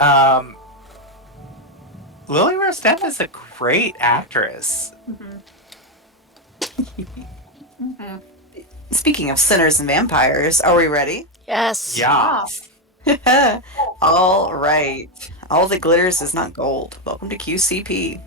Um, Lily Rose Depp is a great actress. Speaking of sinners and vampires, are we ready? Yes. Yeah. All right. All that glitters is not gold. Welcome to QCP.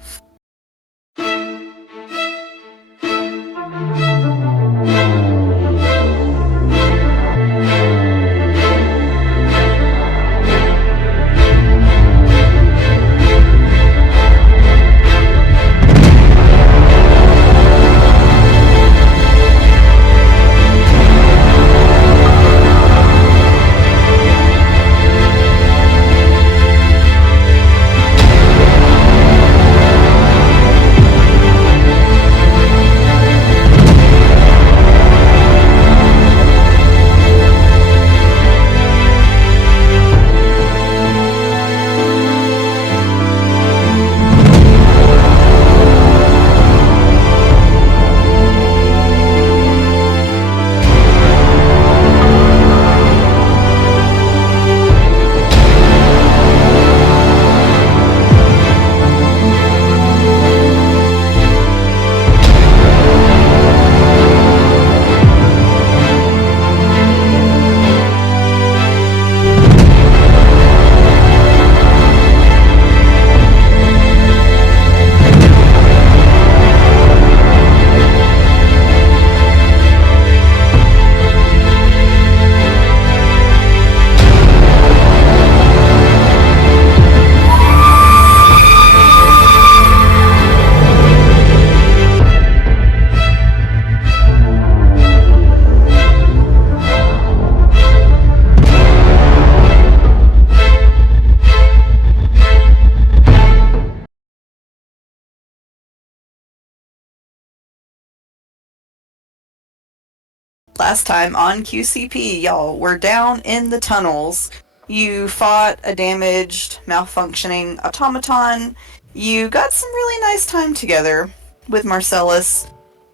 Last time on QCP, y'all, we're down in the tunnels. You fought a damaged, malfunctioning automaton. You got some really nice time together with Marcellus,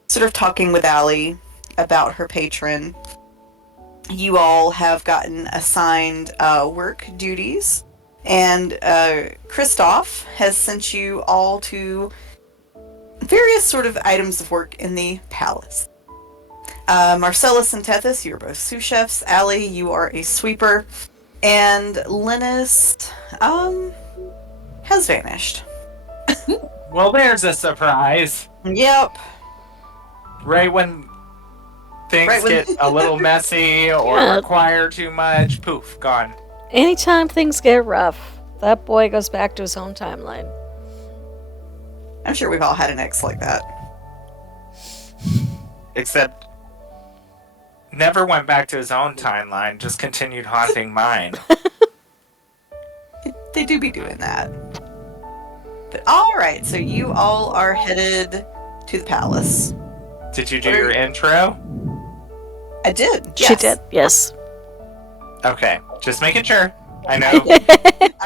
sort of talking with Allie about her patron. You all have gotten assigned work duties, and Kristoff has sent you all to various sort of items of work in the palace. Marcellus and Tethys, you are both sous chefs. Allie, you are a sweeper. And Linus, has vanished. Well, there's a surprise. Yep. Right when things get a little messy or Yeah. require too much, poof, gone. Anytime things get rough, that boy goes back to his own timeline. I'm sure we've all had an ex like that. Except never went back to his own timeline, just continued haunting mine. They do be doing that. But alright, so you all are headed to the palace. Did you do your intro? I did. Yes. She did, yes. Okay, just making sure. I know.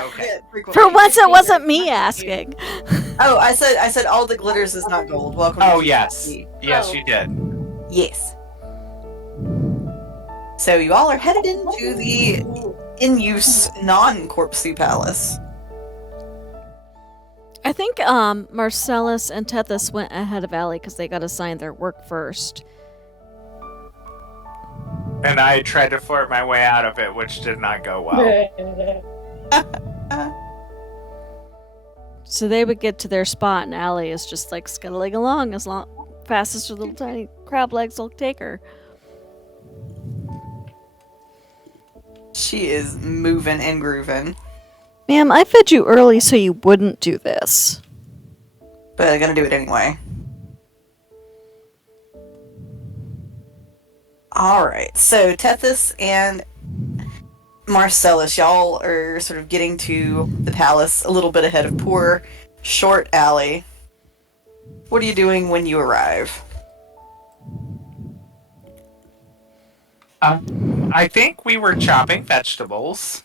Okay. For once, it wasn't me asking. Oh, I said all that glitters is not gold. Welcome to Oh, QCP. yes. Yes, you did. Yes. So you all are headed into the in-use non-corpsey palace. I think Marcellus and Tethys went ahead of Allie because they got assigned their work first. And I tried to flirt my way out of it, which did not go well. So they would get to their spot, and Allie is just like scuttling along as fast as her little tiny crab legs will take her. She is moving and grooving. Ma'am, I fed you early so you wouldn't do this. But I'm gonna do it anyway. Alright, so Tethys and Marcellus, y'all are sort of getting to the palace a little bit ahead of poor Short Allie. What are you doing when you arrive? I think we were chopping vegetables.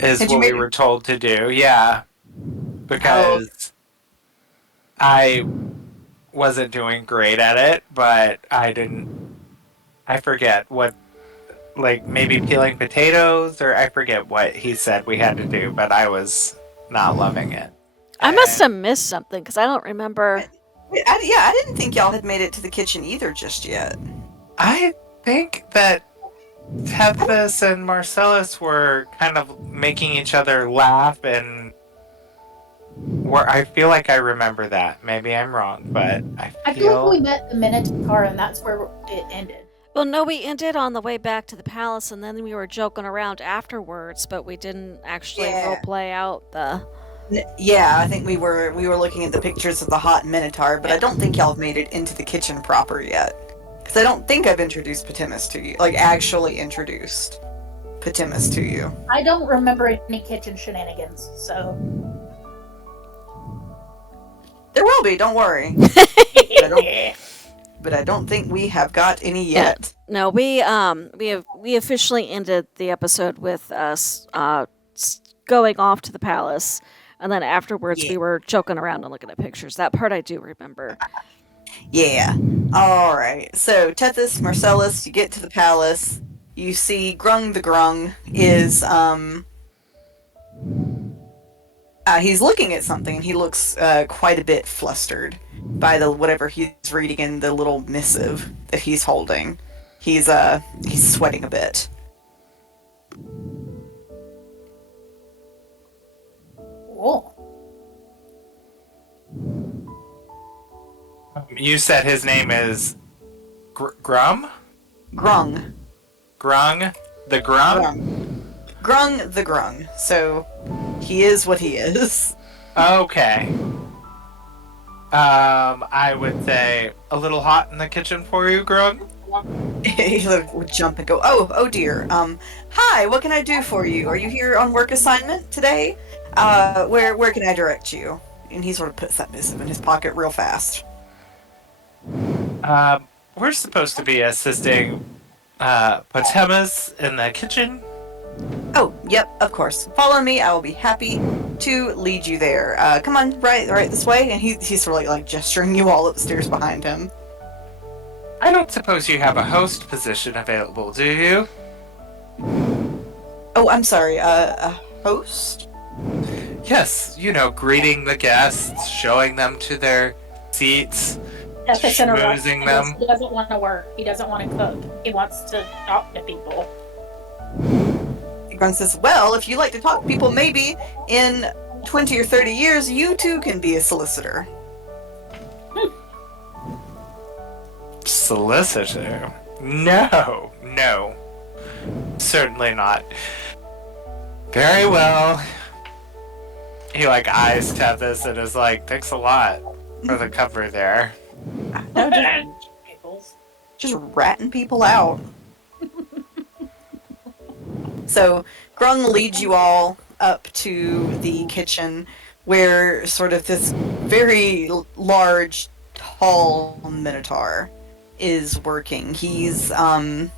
Is Did you what we make- were told to do, yeah. Because I wasn't doing great at it, but I forget what like maybe peeling potatoes, or I forget what he said we had to do, but I was not loving it. I must have And missed something because I don't remember. I didn't think y'all had made it to the kitchen either just yet. I think that Tethys and Marcellus were kind of making each other laugh, and I feel like I remember that. Maybe I'm wrong, but I feel like we met the Minotaur, and that's where it ended. Well, no, we ended on the way back to the palace, and then we were joking around afterwards, but we didn't actually Yeah. roleplay out the. Yeah, I think we were looking at the pictures of the hot minotaur, but I don't think y'all have made it into the kitchen proper yet. Because I don't think I've introduced Patimus to you. Like, actually introduced Patimus to you. I don't remember any kitchen shenanigans, so. There will be, don't worry. But I don't think we have got any yet. No, we officially ended the episode with us going off to the palace, and then afterwards Yeah. we were joking around and looking at pictures. That part I do remember. Yeah. Alright. So, Tethys, Marcellus, you get to the palace. You see Grung the Grung is, he's looking at something, and he looks quite a bit flustered by whatever he's reading in the little missive that he's holding. He's sweating a bit. Cool. You said his name is Grum? Grung. Grung? The Grum? Grung the Grung. So, he is what he is. Okay. I would say a little hot in the kitchen for you, Grung. He would jump and go, oh dear. Hi, what can I do for you? Are you here on work assignment today? Where can I direct you? And he sort of puts that missive in his pocket real fast. We're supposed to be assisting Patimus in the kitchen. Oh, yep, of course. Follow me. I will be happy to lead you there. Come on, right this way. And he's sort of like gesturing you all upstairs behind him. I don't suppose you have a host position available, do you? Oh, I'm sorry. A host? Yes, greeting the guests, showing them to their seats, schmoozing them. He doesn't want to work. He doesn't want to cook. He wants to talk to people. Grun says, well, if you like to talk to people, maybe in 20 or 30 years, you too can be a solicitor. Solicitor? No. Certainly not. Very well. He eyes Tethys and is like, thanks a lot for the cover there. No, just ratting people out. So, Grung leads you all up to the kitchen where sort of this very large, tall minotaur is working. He's, sort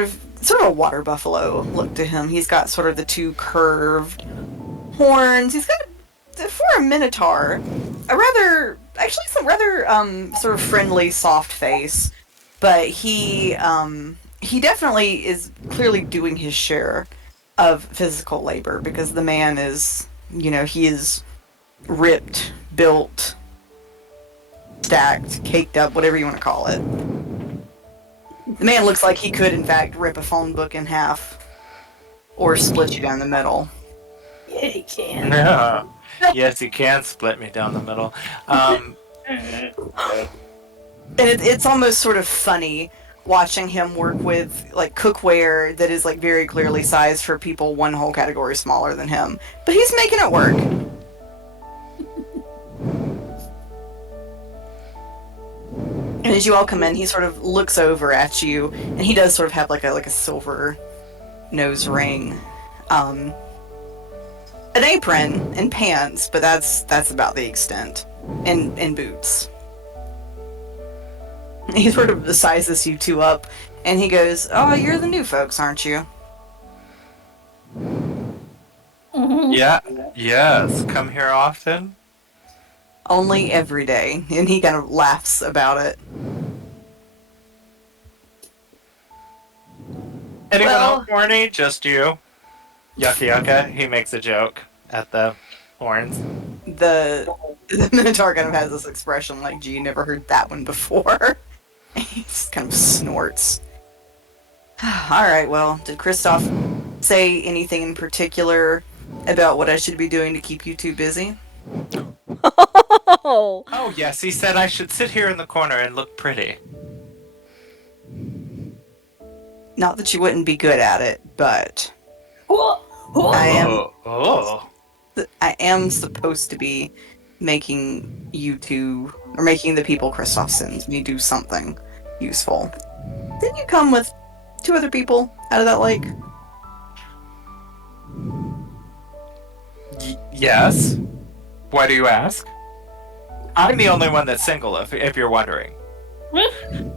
of a water buffalo look to him. He's got sort of the two curved horns. He's got, for a minotaur, some rather sort of friendly, soft face. But he definitely is clearly doing his share of physical labor, because the man is, he is ripped, built, stacked, caked up, whatever you want to call it. The man looks like he could, in fact, rip a phone book in half or split you down the middle. Yeah, he can. No. Yes, he can split me down the middle. And it's almost sort of funny watching him work with cookware that is very clearly sized for people one whole category smaller than him. But he's making it work. And as you all come in, he sort of looks over at you, and he does sort of have like a silver nose ring, an apron and pants, but that's about the extent, and boots. He sort of sizes you two up, and he goes, "Oh, you're the new folks, aren't you?" Mm-hmm. Yeah, yes. Come here often? Only every day. And he kind of laughs about it. Anyone Well- else horny? Just you. Yucca yucca. He makes a joke at the horns. The Minotaur kind of has this expression like, gee, you never heard that one before. He just kind of snorts. Alright, well, did Kristoff say anything in particular about what I should be doing to keep you two busy? Oh, Oh, yes, he said I should sit here in the corner and look pretty. Not that you wouldn't be good at it, but Oh, oh. I am supposed to be making you two, or making the people Kristoff sends me do something useful. Didn't you come with 2 other people out of that lake? Yes. Why do you ask? I'm the only one that's single, if you're wondering. That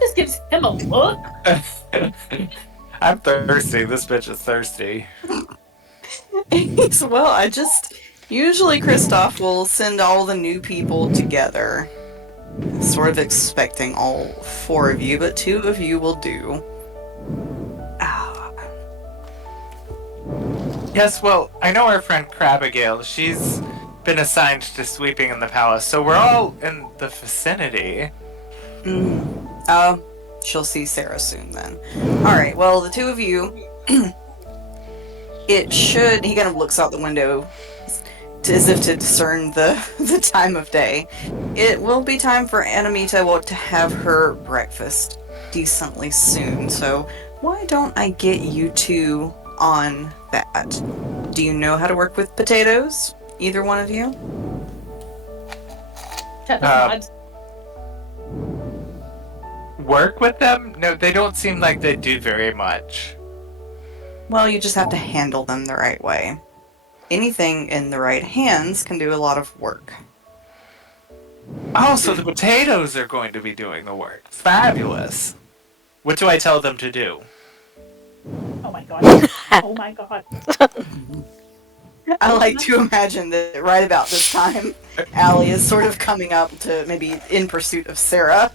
just gives him a look. I'm thirsty. This bitch is thirsty. Well, usually Kristoff will send all the new people together. Sort of expecting all 4 of you, but 2 of you will do. Yes, well, I know our friend Crabigail. She's been assigned to sweeping in the palace, so we're all in the vicinity. She'll see Sarah soon then. Alright, well, the 2 of you, he kind of looks out the window as if to discern the time of day. It will be time for Anamita to have her breakfast decently soon, so why don't I get you 2 on that? Do you know how to work with potatoes? Either one of you? Tethys nods. Work with them? No, they don't seem like they do very much. Well, you just have to handle them the right way. Anything in the right hands can do a lot of work. Oh, so the potatoes are going to be doing the work. Fabulous. What do I tell them to do? Oh my god. Oh my god. I like to imagine that right about this time, Allie is sort of coming up to maybe in pursuit of Sarah.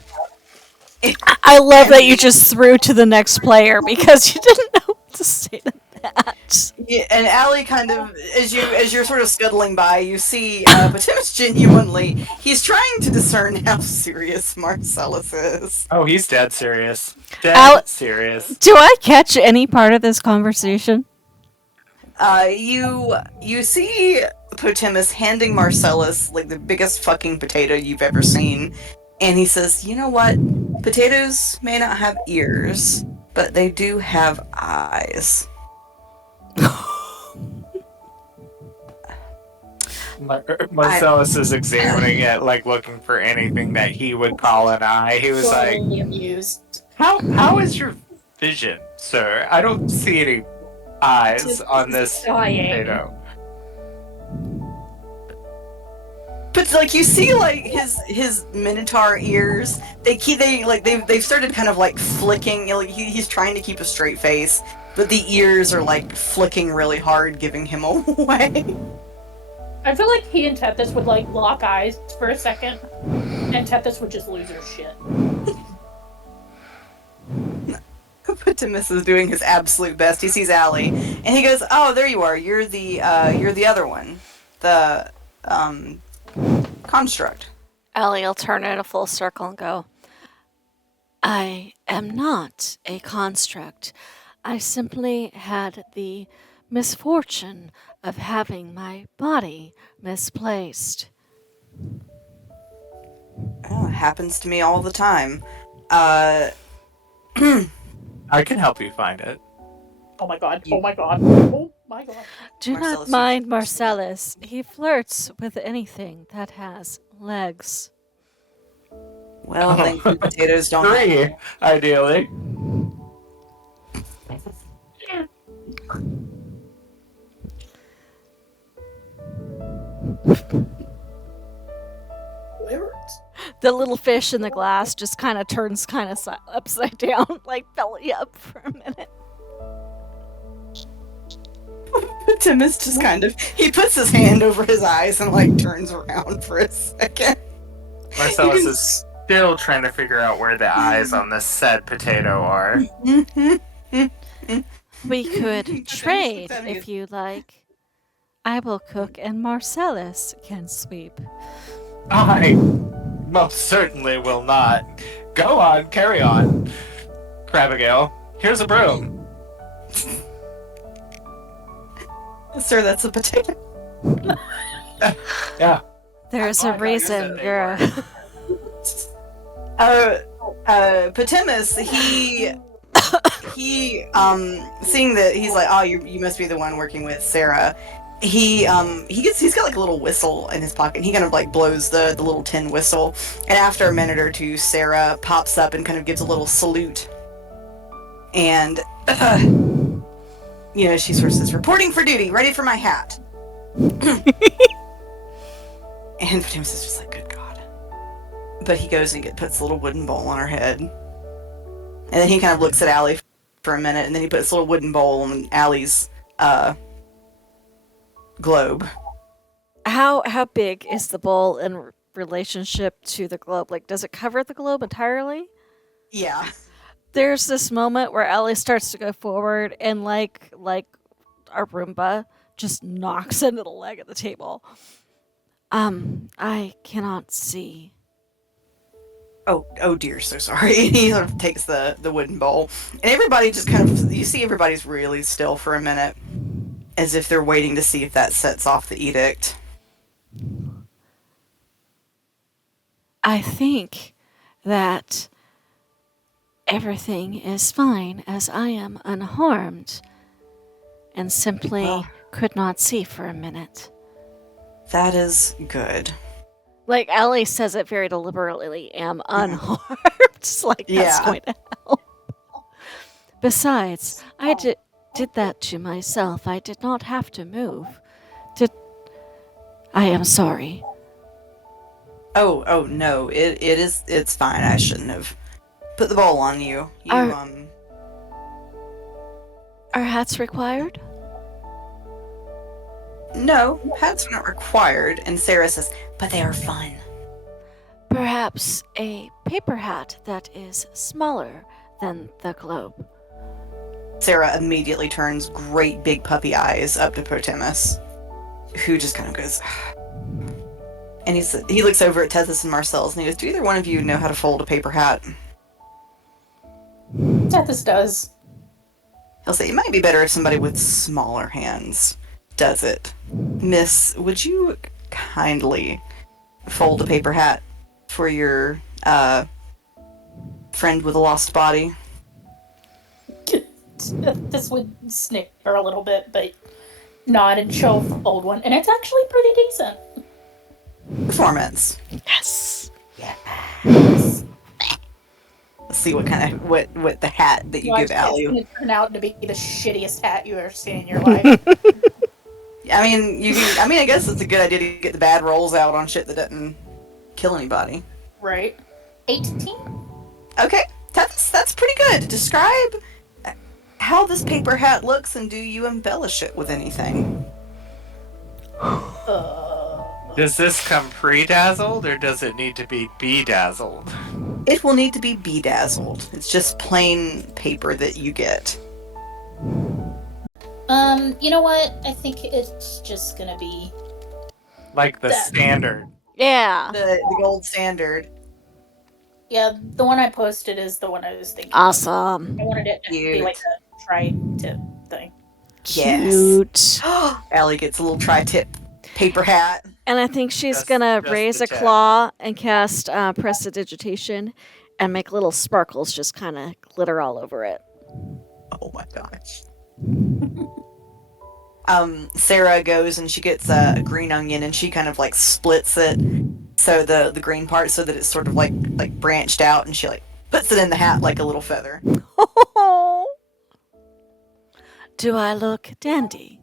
I love that you just threw to the next player because you didn't know what to say to that. Yeah, and Allie kind of, as you're sort of scuttling by, you see Patimus genuinely, he's trying to discern how serious Marcellus is. Oh, he's dead serious. Dead serious. Do I catch any part of this conversation? You see Potimus handing Marcellus like the biggest fucking potato you've ever seen, and he says, "You know what? Potatoes may not have ears, but they do have eyes." Marcellus is examining it, like looking for anything that he would call an eye. He was like, Totally amused. How is your vision, sir? I don't see any eyes Just on this dying. potato." But like you see, like his minotaur ears, they've started kind of like flicking. You know, like he's trying to keep a straight face, but the ears are like flicking really hard, giving him away. I feel like he and Tethys would like lock eyes for a second, and Tethys would just lose her shit. Potimus is doing his absolute best. He sees Allie, and he goes, "Oh, there you are. You're the other one, the construct." Ellie will turn in a full circle and go, I am not a construct. I simply had the misfortune of having my body misplaced. Oh, it happens to me all the time. I can help you find it. Oh my god. Oh my god. Oh my god. Do not Marcellus, mind you- Marcellus. He flirts with anything that has legs. Well, thank you, potatoes don't. 3, ideally. The little fish in the glass just kind of turns kind of upside down, like belly up for a minute. Potimus just kind of he puts his hand over his eyes and like turns around for a second. Marcellus is still trying to figure out where the eyes on the said potato are. We could Potatoes trade sounding if good. you like. I will cook and Marcellus can sweep. I most certainly will not. Go on, carry on. Abigail, here's a broom. Sir, that's a potato. Yeah. There's Oh, a I thought you said reason they you're were. Patimus, he seeing that he's like, oh, you must be the one working with Sarah. He's got like a little whistle in his pocket. And he kind of like blows the little tin whistle, and after a minute or two, Sarah pops up and kind of gives a little salute, and she sort of says, "Reporting for duty, ready for my hat." And Patimus is just like, "Good God!" But he goes and puts a little wooden bowl on her head, and then he kind of looks at Allie for a minute, and then he puts a little wooden bowl on Allie's globe. How big is the bowl in relationship to the globe? Like, does it cover the globe entirely? Yeah. There's this moment where Ellie starts to go forward and like our Roomba just knocks into the leg of the table. I cannot see. Oh dear, so sorry. He sort of takes the wooden bowl, and everybody just kind of, you see everybody's really still for a minute, as if they're waiting to see if that sets off the edict. I think that everything is fine as I am unharmed and simply Well, could not see for a minute. that is good. Like Ellie says it very deliberately, am unharmed. It's like that's Yeah. going to help. Besides, I did that to myself. I did not have to move. I am sorry. Oh no, it's fine. I shouldn't have put the bowl on you. Are hats required? No, hats are not required. And Sarah says, but they are fun. Perhaps a paper hat that is smaller than the globe. Sarah immediately turns great big puppy eyes up to Potemus, who just kind of goes, and he looks over at Tethys and Marcellus, and he goes, do either one of you know how to fold a paper hat? Tethys does. He'll say, it might be better if somebody with smaller hands does it. Miss, would you kindly fold a paper hat for your friend with a lost body? This would snicker a little bit, but nod and she'll fold one, and it's actually pretty decent. Performance. Yes. Let's see what kind of what the hat that you give It's Allie. going to turn out to be the shittiest hat you ever seen in your life. I mean, I guess it's a good idea to get the bad rolls out on shit that doesn't kill anybody. Right? 18? Okay, that's pretty good. Describe how this paper hat looks, and do you embellish it with anything? Does this come pre-dazzled, or does it need to be bedazzled? It will need to be bedazzled. It's just plain paper that you get. You know what? I think it's just gonna be... Like the That- standard. Yeah. The gold standard. Yeah, the one I posted is the one I was thinking. Awesome. I wanted it to be Cute. like a tri-tip thing. Yes. Cute. Allie gets a little tri-tip paper hat. And I think she's Just- gonna just raise the a tip. claw and cast prestidigitation and make little sparkles just kind of glitter all over it. Oh my gosh. Sarah goes and she gets a green onion, and she kind of like splits it, so the green part, so that it's sort of like branched out, and she like puts it in the hat like a little feather. Do I look dandy?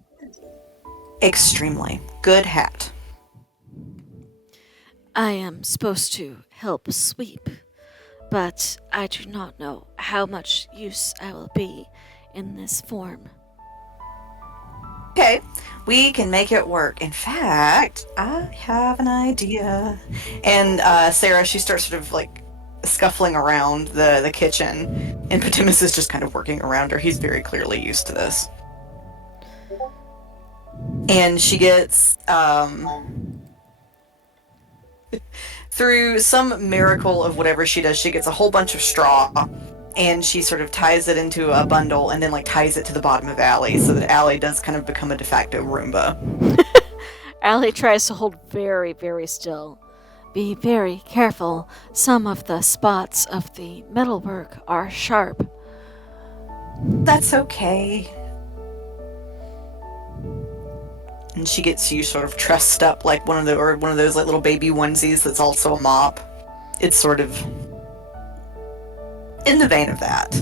Extremely good hat. I am supposed to help sweep, but I do not know how much use I will be in this form. Okay, we can make it work. In fact, I have an idea. And Sarah, she starts sort of like scuffling around the kitchen, and Patimus is just kind of working around her. He's very clearly used to this. And she gets, through some miracle of whatever she does, she gets a whole bunch of straw, and she sort of ties it into a bundle, and then like ties it to the bottom of Allie, so that Allie does kind of become a de facto Roomba. Allie tries to hold very, very still. Be very careful. Some of the spots of the metalwork are sharp. That's okay. And she gets you sort of trussed up like one of those like little baby onesies that's also a mop. It's sort of in the vein of that.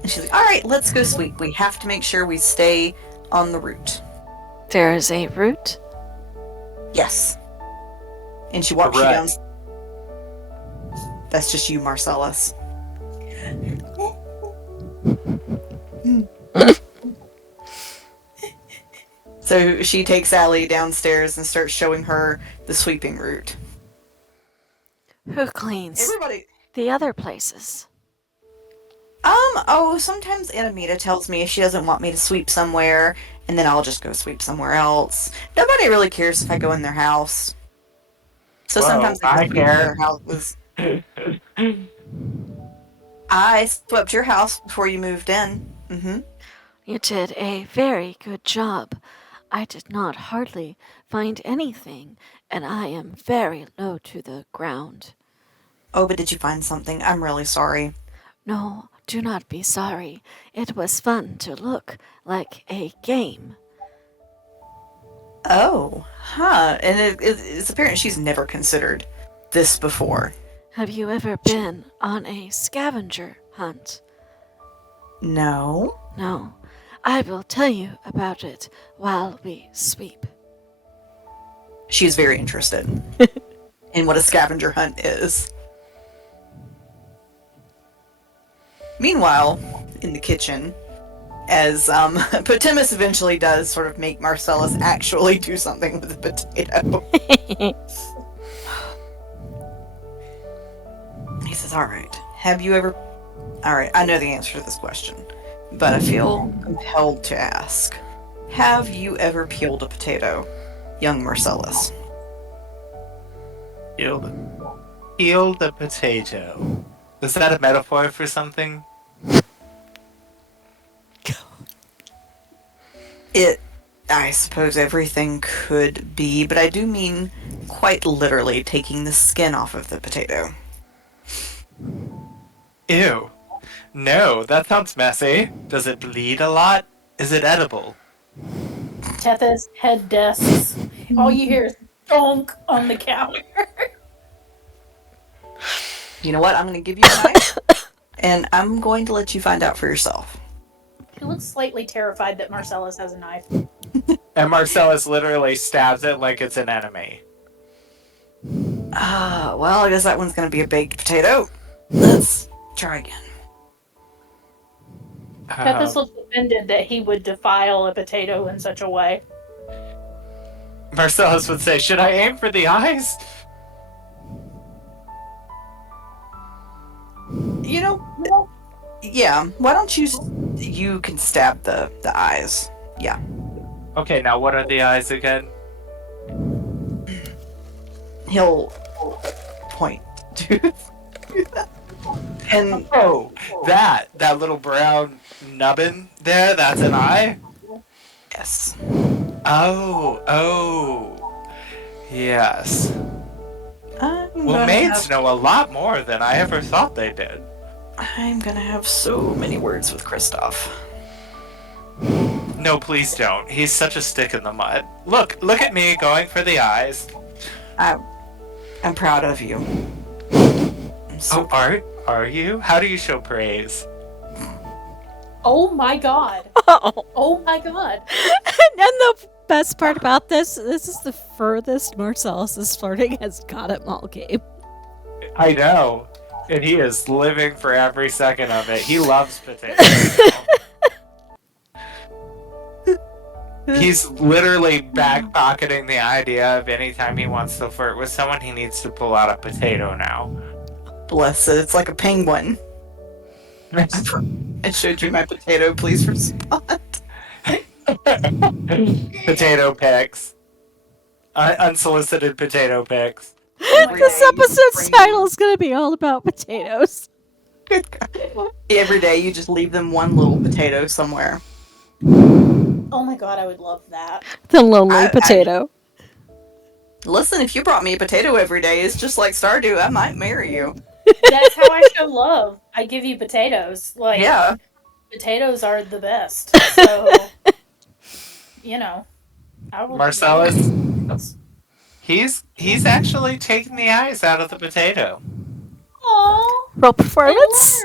And she's like, all right, let's go sweep. We have to make sure we stay on the route. There is a route. Yes. And she walks you down. That's just you, Marcellus. So she takes Allie downstairs and starts showing her the sweeping route. Who cleans Everybody. the other places? Sometimes Anamita tells me if she doesn't want me to sweep somewhere, and then I'll just go sweep somewhere else. Nobody really cares if I go in their house. So Whoa, sometimes I I just sweep care. their houses. I swept your house before you moved in. Mm-hmm. You did a very good job. I did not hardly find anything, and I am very low to the ground. Oh, but did you find something? I'm really sorry. No, do not be sorry. It was fun to look like a game. Oh, huh. And it's apparent she's never considered this before. Have you ever been on a scavenger hunt? No. No. I will tell you about it while we sweep. She's very interested in what a scavenger hunt is. Meanwhile, in the kitchen, as Patimus eventually does sort of make Marcellus actually do something with the potato. He says, alright, Alright, I know the answer to this question, but I feel compelled to ask. Have you ever peeled a potato, young Marcellus? Peel the potato. Is that a metaphor for something? I suppose everything could be, but I do mean quite literally taking the skin off of the potato. Ew. No, that sounds messy. Does it bleed a lot? Is it edible? Tethys head desks. All you hear is donk on the counter. You know what? I'm going to give you a knife, and I'm going to let you find out for yourself. He looks slightly terrified that Marcellus has a knife. And Marcellus literally stabs it like it's an enemy. Well, I guess that one's going to be a baked potato. Let's try again. Tethys looks offended that he would defile a potato in such a way. Marcellus would say, should I aim for the eyes? You know, yeah, why don't you can stab the eyes. Yeah. Okay, now what are the eyes again? He'll point to and Oh, that little brown nubbin there, that's an eye? yes. Oh. Yes. Well, maids know a lot more than I ever thought they did. I'm gonna have so many words with Kristoff. No, please don't. He's such a stick in the mud. Look at me going for the eyes. I'm proud of you. I'm so Are you? How do you show praise? Oh my god. Oh. Oh my god. And the best part about this is the furthest Marcellus' flirting has got him all game. I know. And he is living for every second of it. He loves potatoes. He's literally back pocketing the idea of anytime he wants to flirt with someone, he needs to pull out a potato now. Bless it. It's like a penguin. I showed you my potato. Please respond. Potato pics. Unsolicited potato pics. This episode's title is going to be all about potatoes. Every day you just leave them one little potato somewhere. Oh my god, I would love that. The lonely potato. Listen, if you brought me a potato every day, it's just like Stardew. I might marry you. That's how I show love. I give you potatoes. Like, Yeah. potatoes are the best. So, you know, I will. Marcellus, he's actually taking the eyes out of the potato. Aww. Roll performance?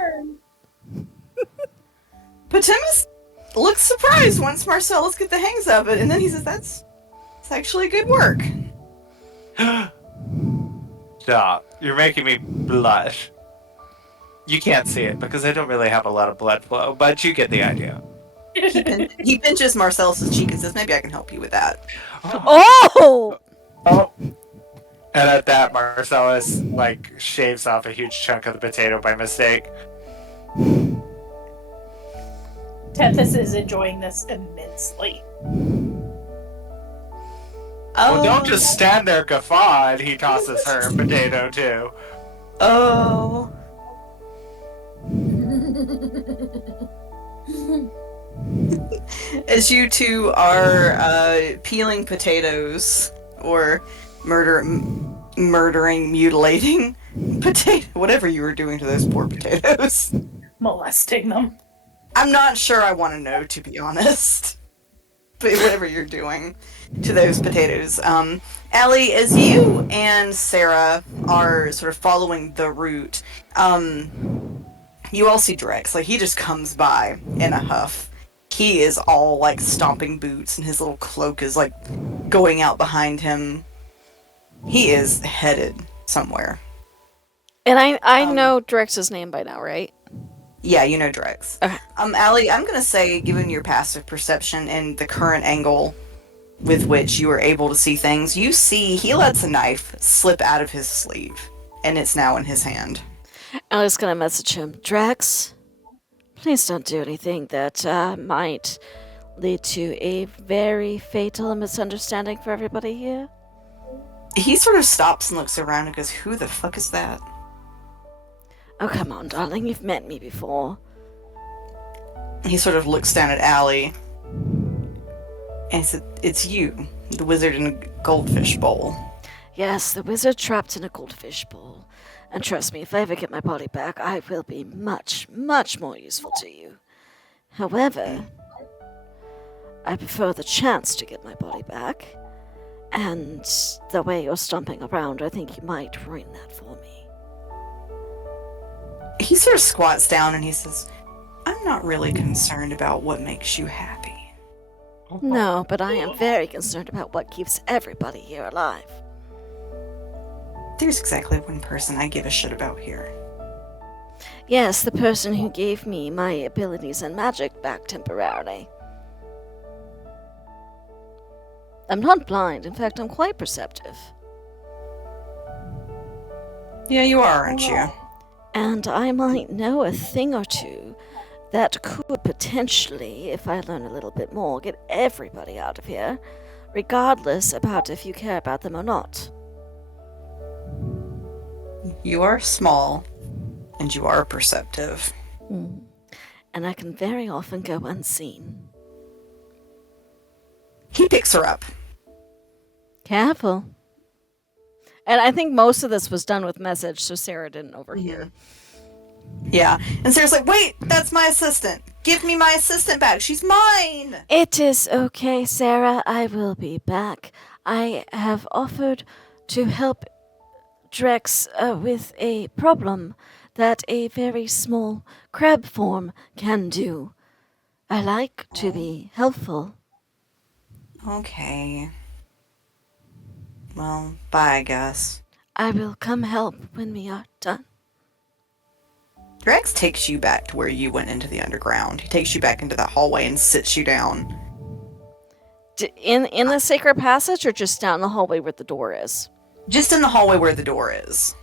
Potimus looks surprised once Marcellus gets the hangs of it, and then he says, "That's actually good work." Stop. You're making me blush. You can't see it because I don't really have a lot of blood flow, but you get the idea. He pinches Marcellus's cheek and says, "Maybe I can help you with that." Oh! Oh. And at that, Marcellus, shaves off a huge chunk of the potato by mistake. Tethys is enjoying this immensely. Well, don't just stand there guffawed. He tosses her a potato, too. Oh. As you two are peeling potatoes, or murdering, mutilating whatever you were doing to those poor potatoes. Molesting them. I'm not sure I want to know, to be honest. But whatever you're doing to those potatoes. Allie, as you and Sarah are sort of following the route, you all see Drex. He just comes by in a huff. He is all, stomping boots, and his little cloak is, going out behind him. He is headed somewhere. And I know Drex's name by now, right? Yeah, you know Drex. Okay. Allie, I'm gonna say, given your passive perception and the current angle with which you are able to see things, you see he lets a knife slip out of his sleeve, and it's now in his hand. Allie's gonna message him. Drex, please don't do anything that might lead to a very fatal misunderstanding for everybody here. He sort of stops and looks around and goes, "Who the fuck is that?" Oh, come on, darling. You've met me before. He sort of looks down at Allie and said, "It's you, the wizard in a goldfish bowl." Yes, the wizard trapped in a goldfish bowl. And trust me, if I ever get my body back, I will be much, much more useful to you. However, I prefer the chance to get my body back. And the way you're stomping around, I think you might ruin that for me. He sort of squats down and he says, "I'm not really concerned about what makes you happy." No, but I am very concerned about what keeps everybody here alive. There's exactly one person I give a shit about here. Yes, the person who gave me my abilities and magic back temporarily. I'm not blind. In fact, I'm quite perceptive. Yeah, you are, aren't you? And I might know a thing or two that could potentially, if I learn a little bit more, get everybody out of here, regardless about if you care about them or not. You are small, and you are perceptive. And I can very often go unseen. He picks her up. Careful. And I think most of this was done with message, so Sarah didn't overhear. Yeah, and Sarah's like, "Wait, that's my assistant. Give me my assistant back. She's mine." It is okay, Sarah. I will be back. I have offered to help Drex with a problem that a very small crab form can do. I like to be helpful. Okay. Well, bye, Gus. I will come help when we are done. Drex takes you back to where you went into the underground. He takes you back into that hallway and sits you down. In the sacred passage, or just down the hallway where the door is? Just in the hallway where the door is.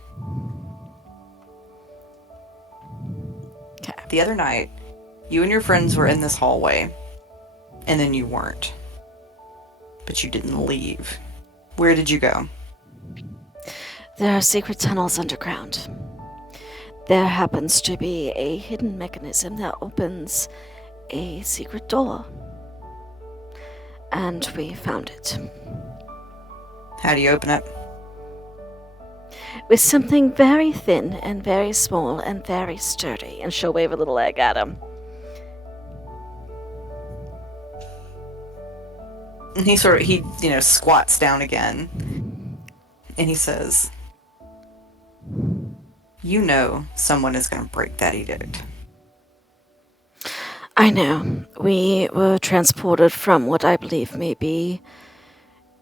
Okay. The other night, you and your friends were in this hallway, and then you weren't. But you didn't leave. Where did you go? There are secret tunnels underground. There happens to be a hidden mechanism that opens a secret door. And we found it. How do you open it? With something very thin and very small and very sturdy. And she'll wave a little egg at him. And he squats down again. And he says, you know someone is going to break that edict. I know. We were transported from what I believe may be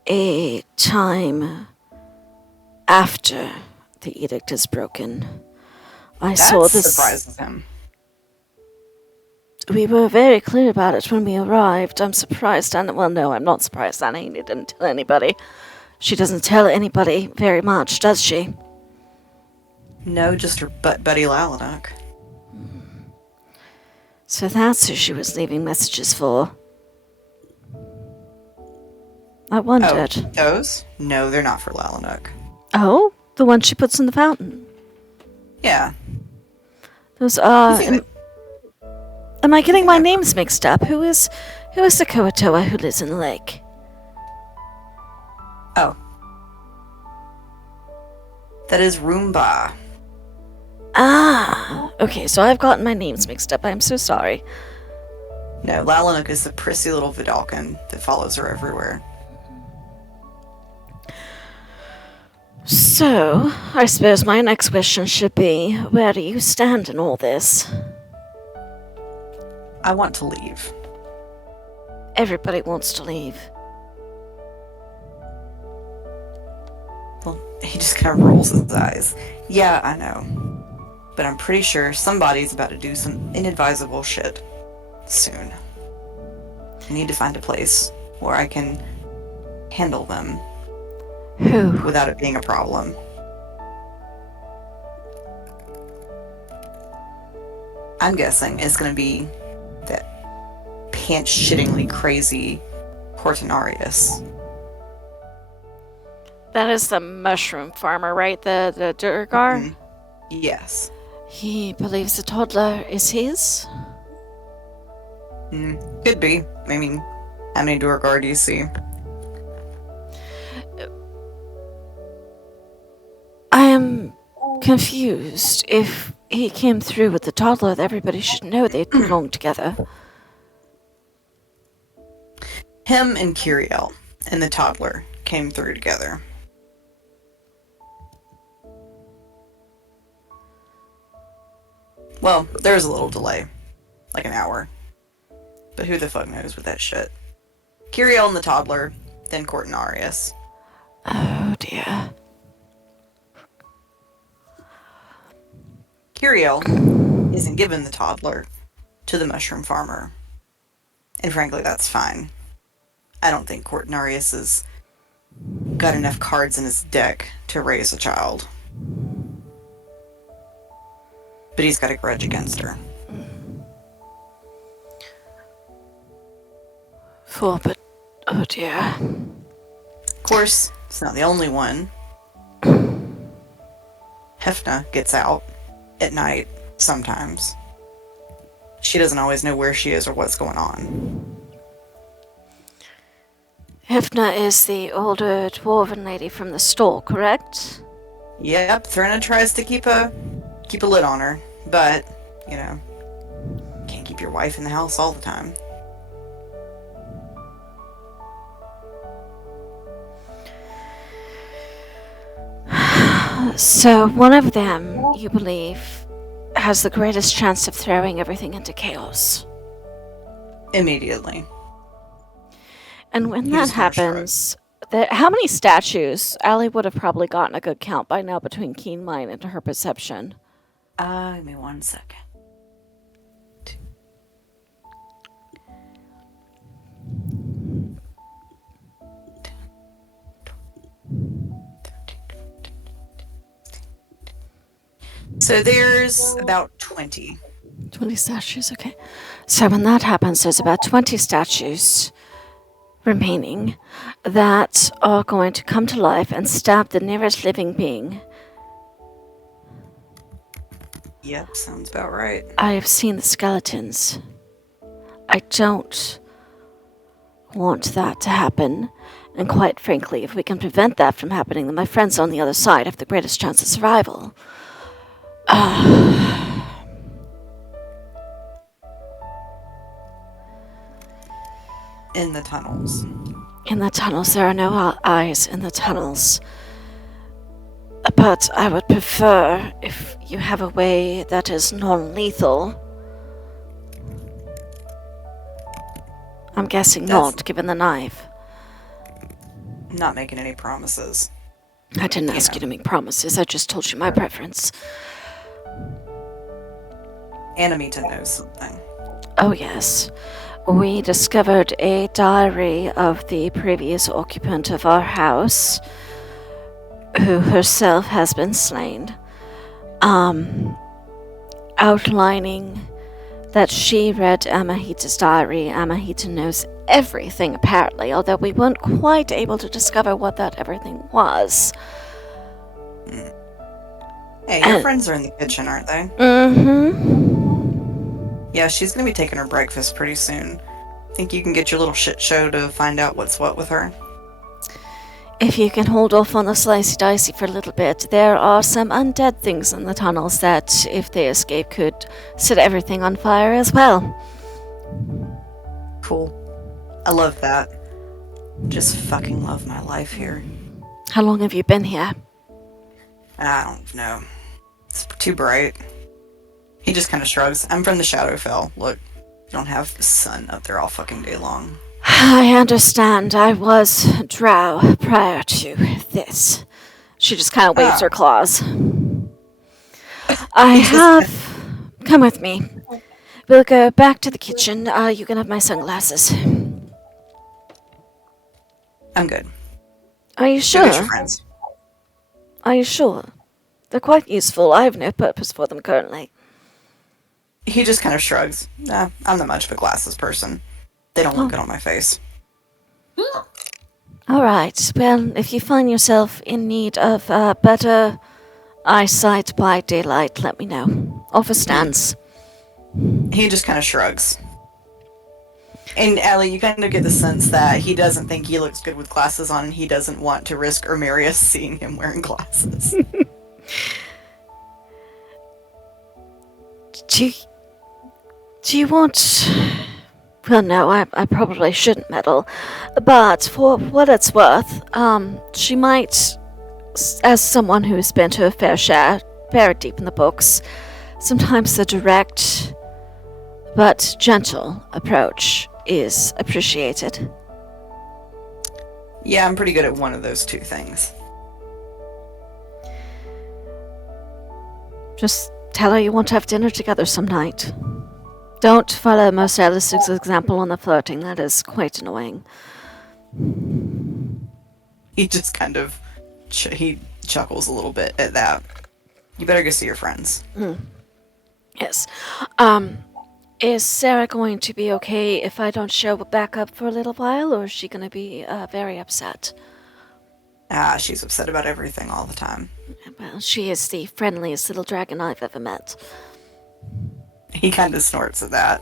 a time after the edict is broken. That saw this. surprises him. We were very clear about it when we arrived. I'm surprised. Well, no, I'm not surprised. Annie didn't tell anybody. She doesn't tell anybody very much, does she? No, just her buddy Lalanook. So that's who she was leaving messages for. I wondered. Oh, those? No, they're not for Lalanook. Oh, the one she puts in the fountain. Yeah. Those are. You think Am I getting my names mixed up? Who is the Koatoa who lives in the lake? Oh. That is Roomba. Ah, okay, so I've gotten my names mixed up. I'm so sorry. No, Lalanook is the prissy little Vidalcan that follows her everywhere. So, I suppose my next question should be, where do you stand in all this? I want to leave. Everybody wants to leave. Well, he just kind of rolls his eyes. Yeah, I know. But I'm pretty sure somebody's about to do some inadvisable shit soon. I need to find a place where I can handle them Who? without it being a problem. I'm guessing it's going to be that pants-shittingly crazy Cortinarius. That is the mushroom farmer, right? The Durgar? Mhm. Yes. He believes the toddler is his? Could be. I mean, how many Durgar do you see? I am confused. If he came through with the toddler, everybody should know they belong together. Him and Kiriel and the toddler came through together. Well, there's a little delay. Like an hour. But who the fuck knows with that shit. Kiriel and the toddler, then Cortinarius. Oh dear. Kiriel isn't given the toddler to the mushroom farmer. And frankly, that's fine. I don't think Cortinarius has got enough cards in his deck to raise a child. But he's got a grudge against her. But oh dear. Of course, it's not the only one. Hefna gets out at night sometimes. She doesn't always know where she is or what's going on. Hefna is the older dwarven lady from the store, correct? Yep, Threna tries to keep a lid on her, but, you know, can't keep your wife in the house all the time. So one of them, you believe, has the greatest chance of throwing everything into chaos. Immediately. And when He that just kinda happens, how many statues? Allie would have probably gotten a good count by now between keen mind and her perception. Give me 1 second. So there's about 20. 20 statues, okay. So when that happens, there's about 20 statues remaining that are going to come to life and stab the nearest living being. Yep, sounds about right. I have seen the skeletons. I don't want that to happen. And quite frankly, if we can prevent that from happening, then my friends on the other side have the greatest chance of survival. In the tunnels. In the tunnels, there are no eyes in the tunnels. But I would prefer if you have a way that is non-lethal. I'm guessing not, given the knife. Not making any promises. I didn't ask you to make promises, I just told you my preference. Anamita knows something. Oh yes. We discovered a diary of the previous occupant of our house, who herself has been slain, outlining that she read Amahita's diary. Amahita knows everything, apparently, although we weren't quite able to discover what that everything was. Hey, your friends are in the kitchen, aren't they? Mm-hmm. Yeah, she's gonna be taking her breakfast pretty soon. Think you can get your little shit show to find out what's what with her? If you can hold off on the slicey dicey for a little bit, there are some undead things in the tunnels that, if they escape, could set everything on fire as well. Cool. I love that. Just fucking love my life here. How long have you been here? I don't know. It's too bright. He just kind of shrugs. I'm from the Shadowfell. Look, you don't have the sun up there all fucking day long. I understand. I was drow prior to this. She just kind of waves her claws. I have... Come with me. We'll go back to the kitchen. You can have my sunglasses. I'm good. Are you Go sure? get your friends. Are you sure? They're quite useful. I have no purpose for them currently. He just kind of shrugs. Nah, I'm not much of a glasses person. They don't look good on my face. Alright, well, if you find yourself in need of better eyesight by daylight, let me know. Offer stands. He just kind of shrugs. And Allie, you kind of get the sense that he doesn't think he looks good with glasses on, and he doesn't want to risk Ermarius seeing him wearing glasses. Do you want... Well, no, I probably shouldn't meddle. But for what it's worth, she might, as someone who has spent her fair share, buried deep in the books, sometimes the direct but gentle approach is appreciated. Yeah, I'm pretty good at one of those two things. Just tell her you want to have dinner together some night. Don't follow Marcellus's example on the flirting. That is quite annoying. He just kind of... he chuckles a little bit at that. You better go see your friends. Yes. Is Sarah going to be okay if I don't show back up for a little while, or is she going to be very upset? She's upset about everything all the time. Well, she is the friendliest little dragon I've ever met. He kind of snorts at that.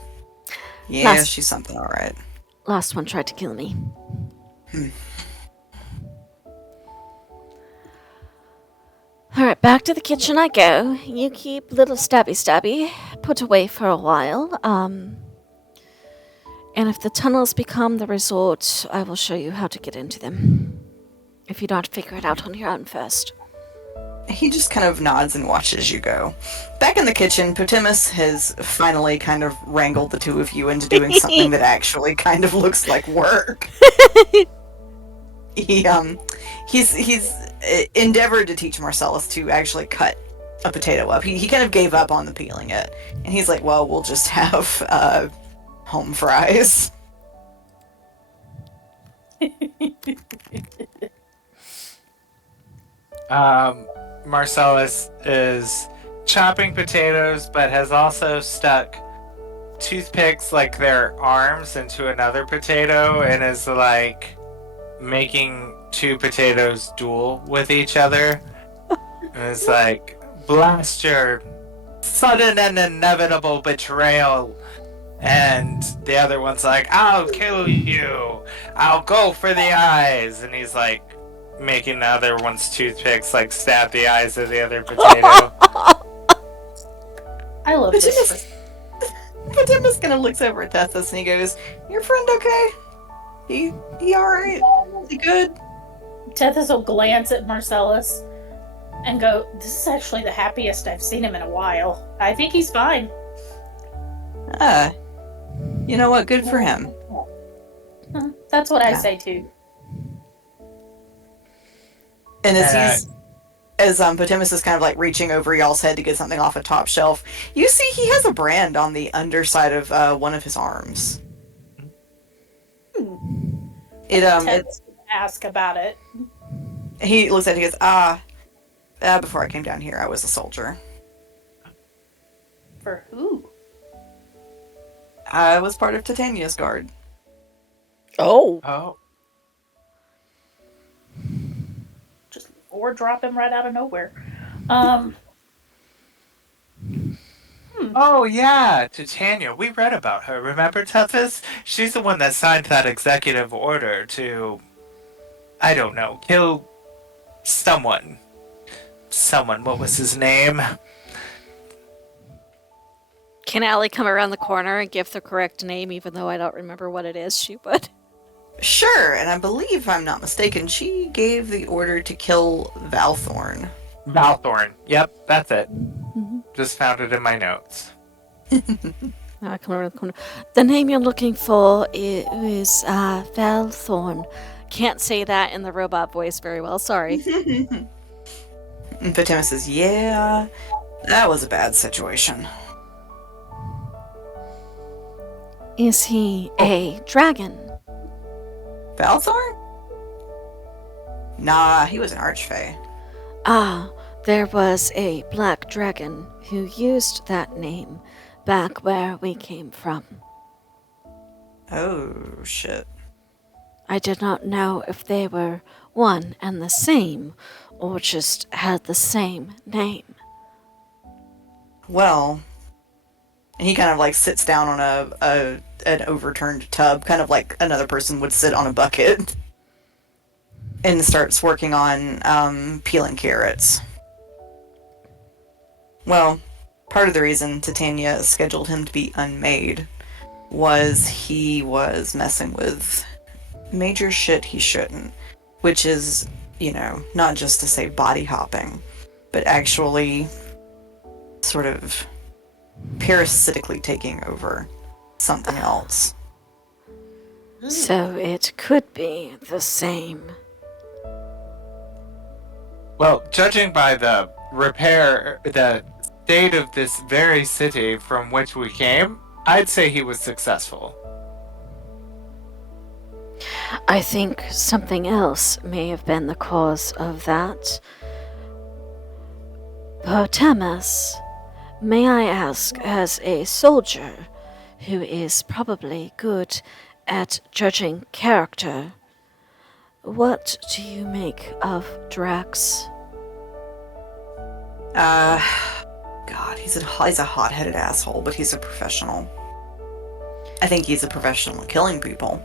Yeah, she's something alright. Last one tried to kill me. Alright, back to the kitchen I go. You keep little Stabby put away for a while. And if the tunnels become the resort, I will show you how to get into them. If you don't figure it out on your own first. He just kind of nods and watches you go. Back in the kitchen, Potimus has finally kind of wrangled the two of you into doing something that actually kind of looks like work. He's endeavored to teach Marcellus to actually cut a potato up. He kind of gave up on the peeling it. And he's like, well, we'll just have home fries. Marcellus is chopping potatoes, but has also stuck toothpicks like their arms into another potato and is like making two potatoes duel with each other. And it's like, blast your sudden and inevitable betrayal. And the other one's like, I'll kill you. I'll go for the eyes. And he's like making the other one's toothpicks like stab the eyes of the other potato. I love this. Patimus kind of looks over at Tethys and he goes, "Your friend okay? He alright? Is he good?" Tethys will glance at Marcellus and go, "This is actually the happiest I've seen him in a while. I think he's fine." Ah, you know what? Good for him. That's what I say too. And as Patimus is kind of like reaching over y'all's head to get something off a top shelf, you see he has a brand on the underside of one of his arms. Tethys ask about it. He looks at it, he goes, before I came down here, I was a soldier. For who? I was part of Titania's guard. Oh. Just or drop him right out of nowhere. Oh yeah, Titania. We read about her. Remember, Tethys? She's the one that signed that executive order to, I don't know, kill someone. Someone. What was his name? Can Allie come around the corner and give the correct name, even though I don't remember what it is? She would. Sure, and I believe, if I'm not mistaken, she gave the order to kill Valthorn. Valthorn. Yep, that's it. Mm-hmm. Just found it in my notes. I come around the corner. The name you're looking for is Valthorn. Can't say that in the robot voice very well. Sorry. And Patimus says, "Yeah, that was a bad situation." Is he a dragon? Valthorn? Nah, he was an archfey. Ah, there was a black dragon who used that name back where we came from. Oh, shit. I did not know if they were one and the same, or just had the same name. Well, and he kind of like sits down on an overturned tub, kind of like another person would sit on a bucket, and starts working on peeling carrots. Well, part of the reason Titania scheduled him to be unmade was he was messing with major shit he shouldn't, which is, not just to say body hopping, but actually sort of parasitically taking over something else. So it could be the same. Well, judging by the state of this very city from which we came, I'd say he was successful. I think something else may have been the cause of that. Potamus, may I ask, as a soldier who is probably good at judging character, what do you make of Drax? God, he's a hot-headed asshole, but he's a professional. I think he's a professional at killing people.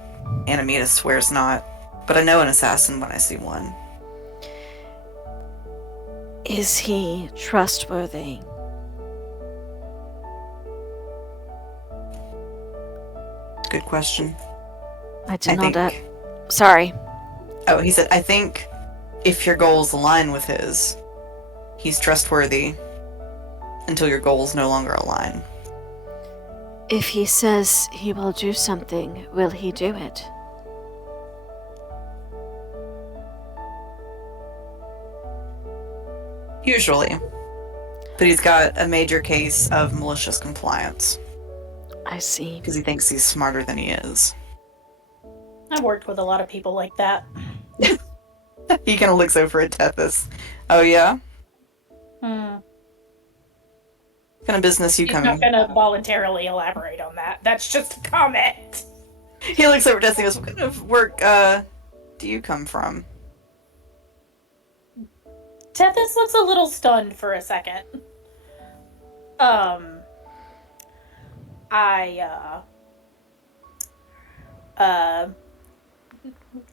Animita swears not, but I know an assassin when I see one. Is he trustworthy? Good question. I did not. Sorry. Oh, he said, I think if your goals align with his, he's trustworthy until your goals no longer align. If he says he will do something, will he do it? Usually. But he's got a major case of malicious compliance. I see. Because he thinks he's smarter than he is. I've worked with a lot of people like that. He kind of looks over at Tethys. Oh, yeah? kind of business you He's come not in? gonna voluntarily elaborate on that. That's just a comment. He looks over at Tethys and goes, what kind of work do you come from? Tethys looks a little stunned for a second.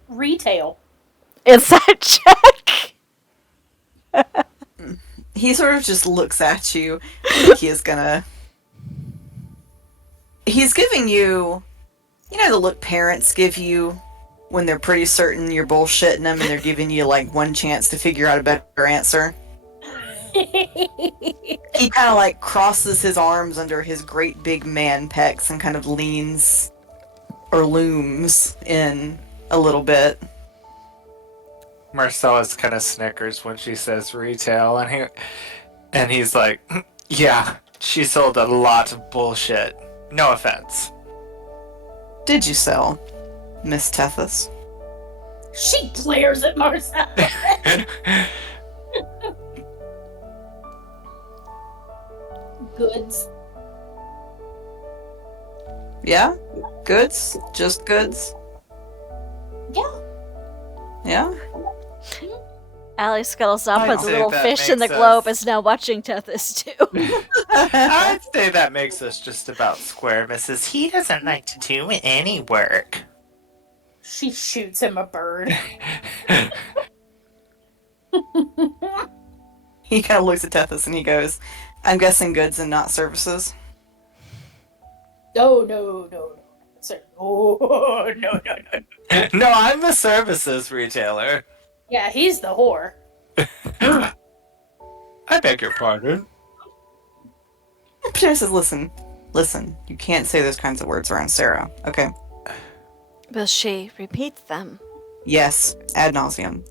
Retail. Inside check. He sort of just looks at you like he is gonna... He's giving you... You know the look parents give you when they're pretty certain you're bullshitting them and they're giving you, like, one chance to figure out a better answer? He kind of, like, crosses his arms under his great big man pecs and kind of leans or looms in a little bit. Marcellus kind of snickers when she says retail, and he's like, yeah, she sold a lot of bullshit. No offense. Did you sell, Miss Tethys? She glares at Marcel. Goods. Yeah? Goods? Just goods? Yeah. Yeah? Allie scuttles up, I'd but the say little that fish in the makes globe us- is now watching Tethys too. I'd say that makes us just about square, Mrs. He doesn't like to do any work. She shoots him a bird. He kind of looks at Tethys and he goes, I'm guessing goods and not services. No. Sir. Oh, no. No, I'm the services retailer. Yeah, he's the whore. I beg your pardon. Pater says, listen, you can't say those kinds of words around Sarah, okay? Will she repeat them? Yes, ad nauseum.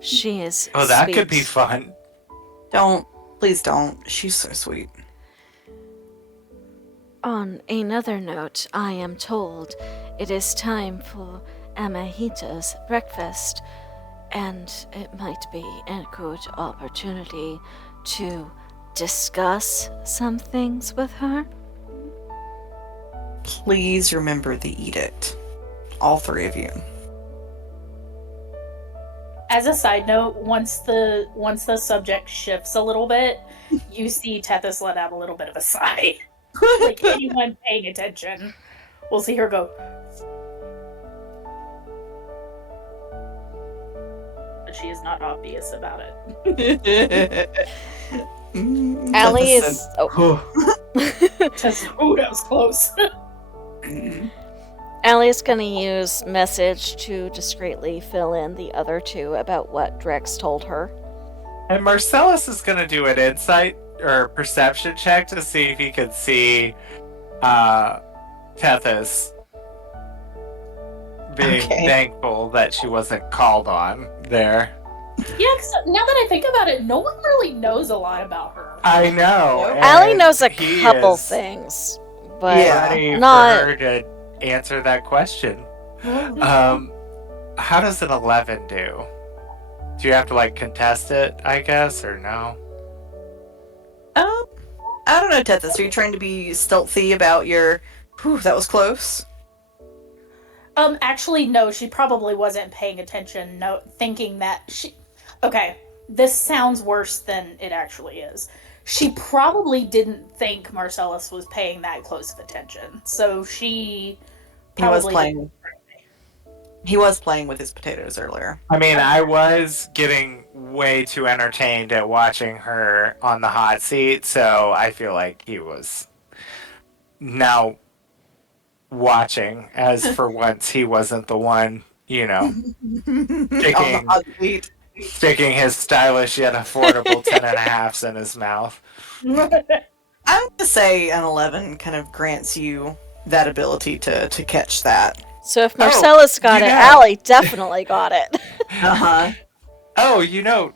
She is Oh, that sweet. could be fun. Please don't. She's so sweet. On another note, I am told it is time for Amahita's breakfast, and it might be a good opportunity to discuss some things with her. Please remember the edict. All three of you. As a side note, once the subject shifts a little bit, you see Tethys let out a little bit of a sigh. Like anyone paying attention will see her go. But she is not obvious about it. Allie Tethys is. said, Oh. Just, oh, that was close. Allie's gonna use message to discreetly fill in the other two about what Drex told her. And Marcellus is going to do an insight or perception check to see if he could see Tethys being Okay. thankful that she wasn't called on there. Yeah, 'cause now that I think about it, no one really knows a lot about her. I know. Nope. Allie and knows a he couple is things, but Yeah. ready not. for her to answer that question. How does an 11 do? Do you have to like contest it, I guess, or no? I don't know, Tethys. Are you trying to be stealthy about your... Whew, that was close. Actually, no, she probably wasn't paying attention, no, thinking that she... Okay, this sounds worse than it actually is. She probably didn't think Marcellus was paying that close of attention, so she probably He was playing with his potatoes earlier. I mean, I was getting way too entertained at watching her on the hot seat, so I feel like he was now watching, as for once he wasn't the one, you know, On the hot seat. sticking his stylish yet affordable 10.5s in his mouth. I'm going to say an 11 kind of grants you that ability to catch that. So if Marcellus got you it, know. Allie definitely got it. Uh-huh. Oh, you know,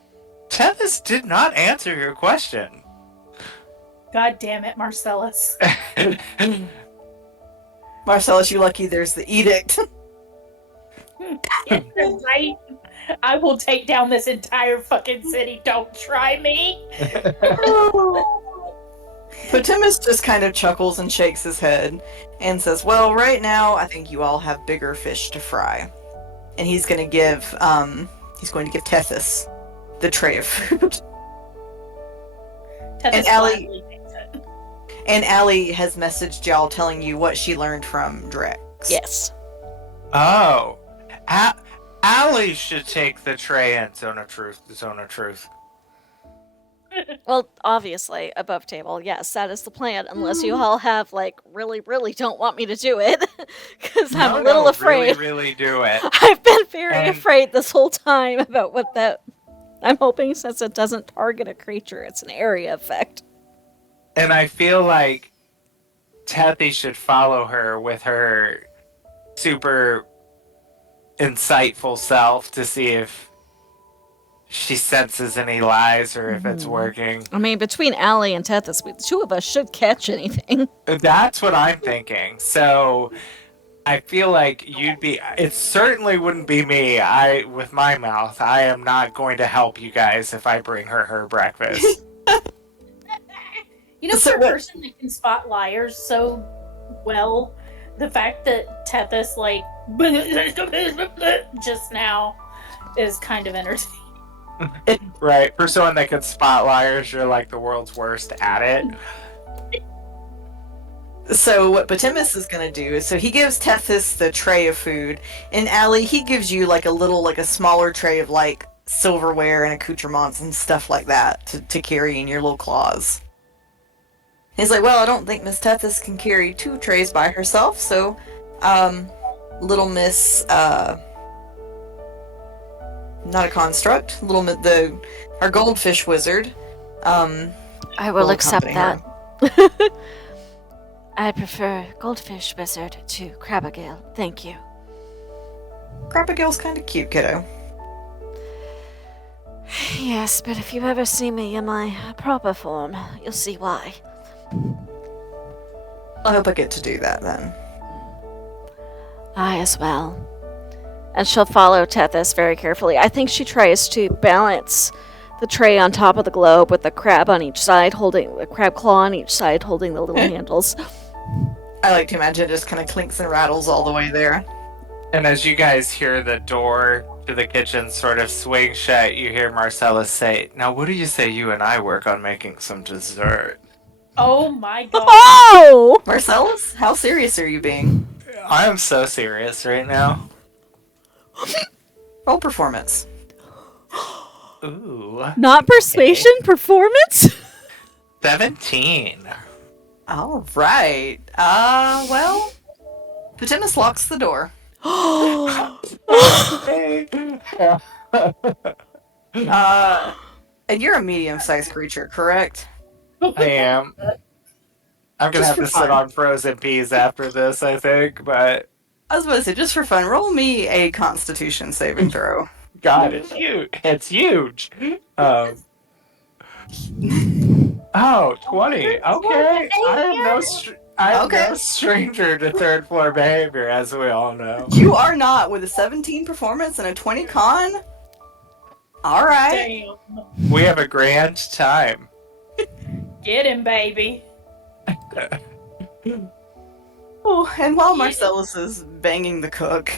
Tethys did not answer your question. God damn it, Marcellus. Marcellus, you lucky there's the edict. Right? I will take down this entire fucking city. Don't try me. Potimus just kind of chuckles and shakes his head and says, "Well, right now I think you all have bigger fish to fry." And he's going to give Tethys the tray of food. Tethys And Allie- gladly takes it. And Allie has messaged y'all telling you what she learned from Drex. Yes. Oh. Allie should take the tray and Zone of Truth. Well, obviously, above table, yes, that is the plan, unless you all have, like, really, really don't want me to do it. Because I'm a little afraid. Really do it. I've been very And- afraid this whole time about what that. I'm hoping since it doesn't target a creature, it's an area effect. And I feel like Tethy should follow her with her super insightful self to see if she senses any lies or if it's working. I mean, between Allie and Tethys, the two of us should catch anything. That's what I'm thinking. So I feel like it certainly wouldn't be me. With my mouth, I am not going to help you guys if I bring her breakfast. You know, So for a what- person that can spot liars so well, the fact that Tethys, like, just now is kind of entertaining. Right. For someone that can spot liars, you're like the world's worst at it. So what Potimus is going to do is, so he gives Tethys the tray of food, and Allie, he gives you like a smaller tray of like silverware and accoutrements and stuff like that to carry in your little claws. He's like, well, I don't think Miss Tethys can carry 2 trays by herself, so, little Miss, not a construct, our goldfish wizard, I will will accept accompany that. I prefer Goldfish Wizard to Crabagale. Thank you. Crapagale's kind of cute, kiddo. Yes, but if you ever see me in my proper form, you'll see why. I hope I get to do that then. I as well. And she'll follow Tethys very carefully. I think she tries to balance the tray on top of the globe with the crab on each side, holding the crab claw on each side, holding the little handles. I like to imagine it just kind of clinks and rattles all the way there. And as you guys hear the door to the kitchen sort of swing shut, you hear Marcellus say, "Now, what do you say you and I work on making some dessert?" Oh my god. Oh! Marcellus, how serious are you being? I am so serious right now. Roll performance. Ooh. Not persuasion, performance? 17. All right. Well, Potimus locks the door. And you're a medium-sized creature, correct? I am. I'm gonna Just have for to sit fun. on frozen peas after this, I think, but I was about to say, just for fun, roll me a Constitution saving throw. God, it's huge. It's huge. Oh, 20. Okay. I am Okay. no stranger to third floor behavior, as we all know. You are not with a 17 performance and a 20 con. All right. Damn. We have a grand time. Get him, baby. Oh, and while Marcellus is banging the cook,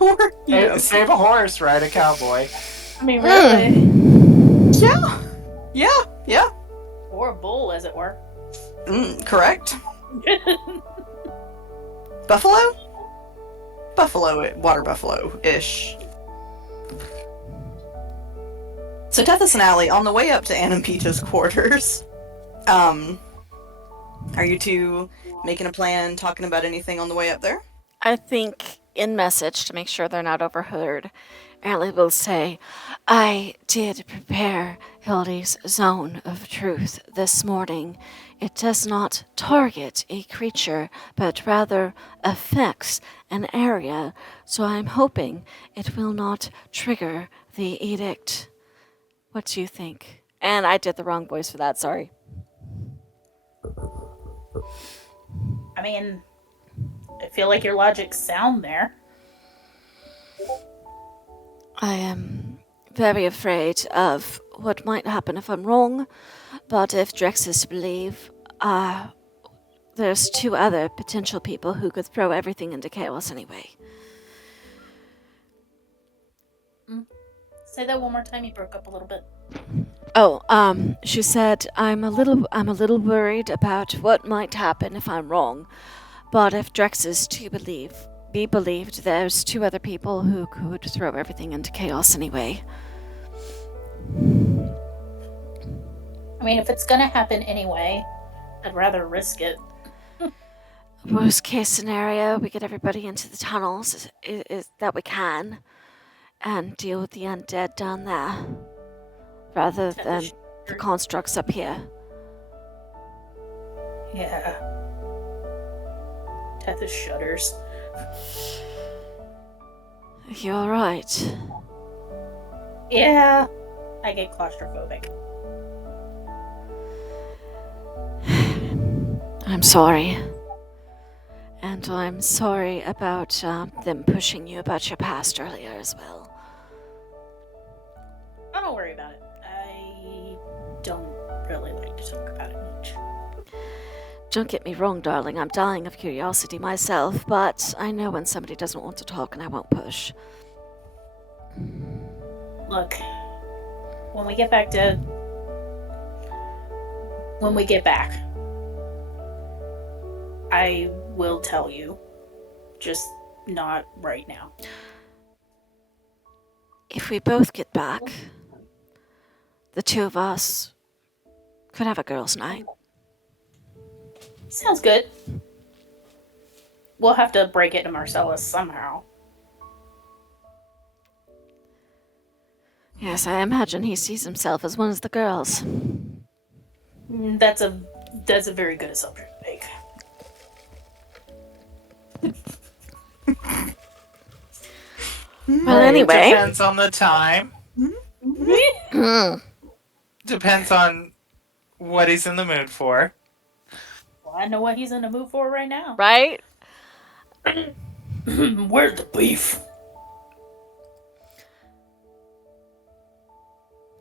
or, Hey, save a horse, ride a cowboy. I mean, really. yeah, Or a bull, as it were. correct. Buffalo? Water buffalo-ish. So Tethys and Allie, on the way up to Anampita's quarters, are you two making a plan, talking about anything on the way up there? I think in message to make sure they're not overheard, Allie will say, I did prepare Hildy's zone of truth this morning. It does not target a creature, but rather affects an area, so I'm hoping it will not trigger the edict. What do you think? And I did the wrong voice for that, sorry. I mean, I feel like your logic's sound there. I am very afraid of what might happen if I'm wrong, but if Drex is to believe, there's 2 other potential people who could throw everything into chaos anyway. Say that one more time. You broke up a little bit. Oh, she said, I'm a little worried about what might happen if I'm wrong, but if Drex is to be believed, there's 2 other people who could throw everything into chaos anyway. I mean, if it's gonna happen anyway, I'd rather risk it. Worst case scenario, we get everybody into the tunnels is that we can, and deal with the undead down there, rather than the constructs up here. Yeah. Tethys shudders. You're right. Yeah. I get claustrophobic. I'm sorry. And I'm sorry about them pushing you about your past earlier as well. Oh, don't worry about it. I don't really like to talk about it much. Don't get me wrong, darling. I'm dying of curiosity myself, but I know when somebody doesn't want to talk and I won't push. Look, when we get back, I will tell you. Just not right now. If we both get back, the 2 of us could have a girls' night. Sounds good. We'll have to break it to Marcellus somehow. Yes, I imagine he sees himself as one of the girls. That's a very good assumption to make. Well, anyway. Depends on the time. Depends on what he's in the mood for. Well, I know what he's in the mood for right now. Right? Where's the beef?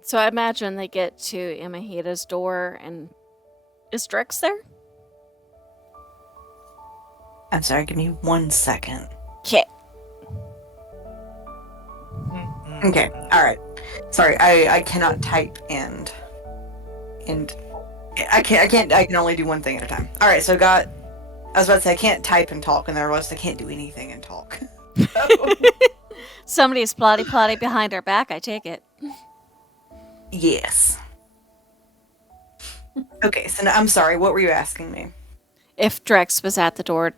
So I imagine they get to Imahida's door, and is Drex there? I'm sorry, give me 1 second. Okay. Okay, alright. Sorry, I cannot type and I can only do one thing at a time. Alright, so I was about to say I can't type and talk, and there was I can't do anything and talk. Somebody's plotty behind our back, I take it. Yes. Okay, so I'm sorry, what were you asking me? If Drex was at the door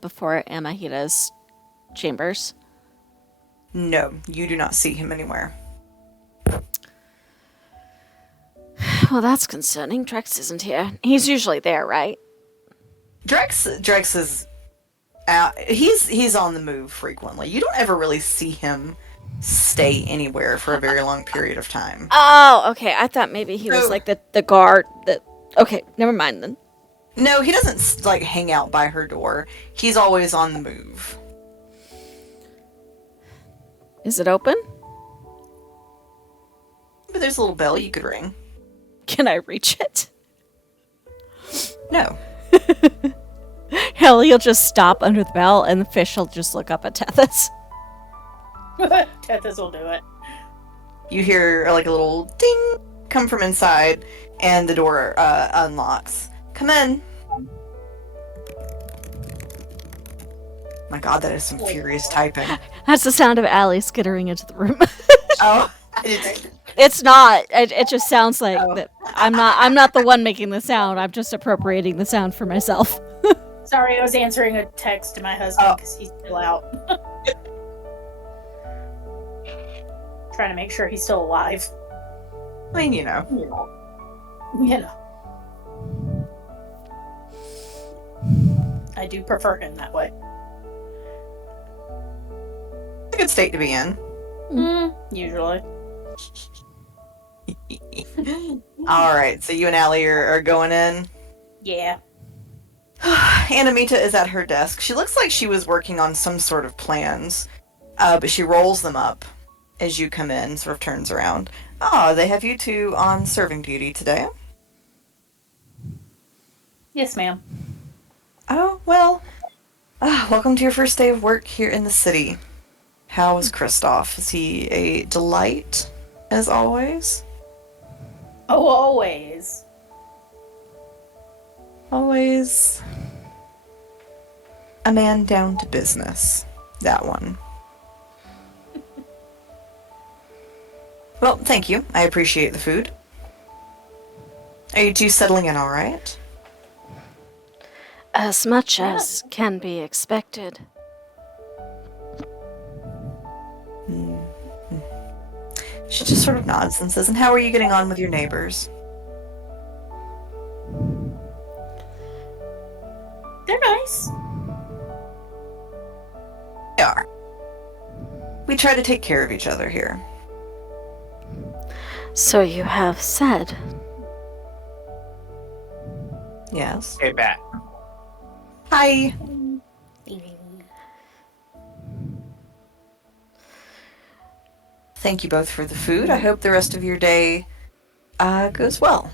before Imahida's chambers. No, you do not see him anywhere. Well, that's concerning. Drex isn't here. He's usually there, right? Drex is out. He's on the move frequently. You don't ever really see him stay anywhere for a very long period of time. Oh, okay. I thought maybe he was like the guard that... Okay, never mind then. No, he doesn't like hang out by her door. He's always on the move. Is it open? But there's a little bell you could ring. Can I reach it? No. Hell, he'll just stop under the bell and the fish will just look up at Tethys. Tethys will do it. You hear like a little ding come from inside, and the door unlocks. Come in. My God, that is some furious typing. That's the sound of Allie skittering into the room. Oh, I didn't. It's not. It just sounds like that. I'm not the one making the sound. I'm just appropriating the sound for myself. Sorry, I was answering a text to my husband because he's still out. Trying to make sure he's still alive. I mean, you know. You know. I do prefer him that way. It's a good state to be in. Usually. Alright, so you and Allie are going in? Yeah. Anamita is at her desk. She looks like she was working on some sort of plans, but she rolls them up as you come in, sort of turns around. Ah, they have you two on serving duty today. Yes, ma'am. Oh, well, welcome to your first day of work here in the city. How is Kristoff? Is he a delight, as always? Oh, always. Always a man down to business. That one. Well, thank you. I appreciate the food. Are you two settling in all right? As much as can be expected. She just sort of nods and says, and how are you getting on with your neighbors? They're nice. They are. We try to take care of each other here. So you have said. Yes. Hey, Bat. Hi. Thank you both for the food. I hope the rest of your day goes well.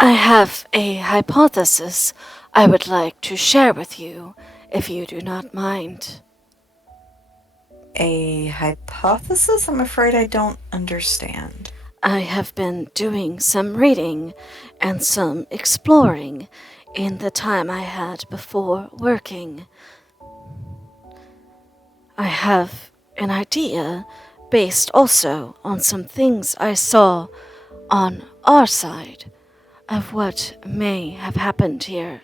I have a hypothesis I would like to share with you, if you do not mind. A hypothesis? I'm afraid I don't understand. I have been doing some reading and some exploring in the time I had before working. I have an idea based also on some things I saw on our side of what may have happened here.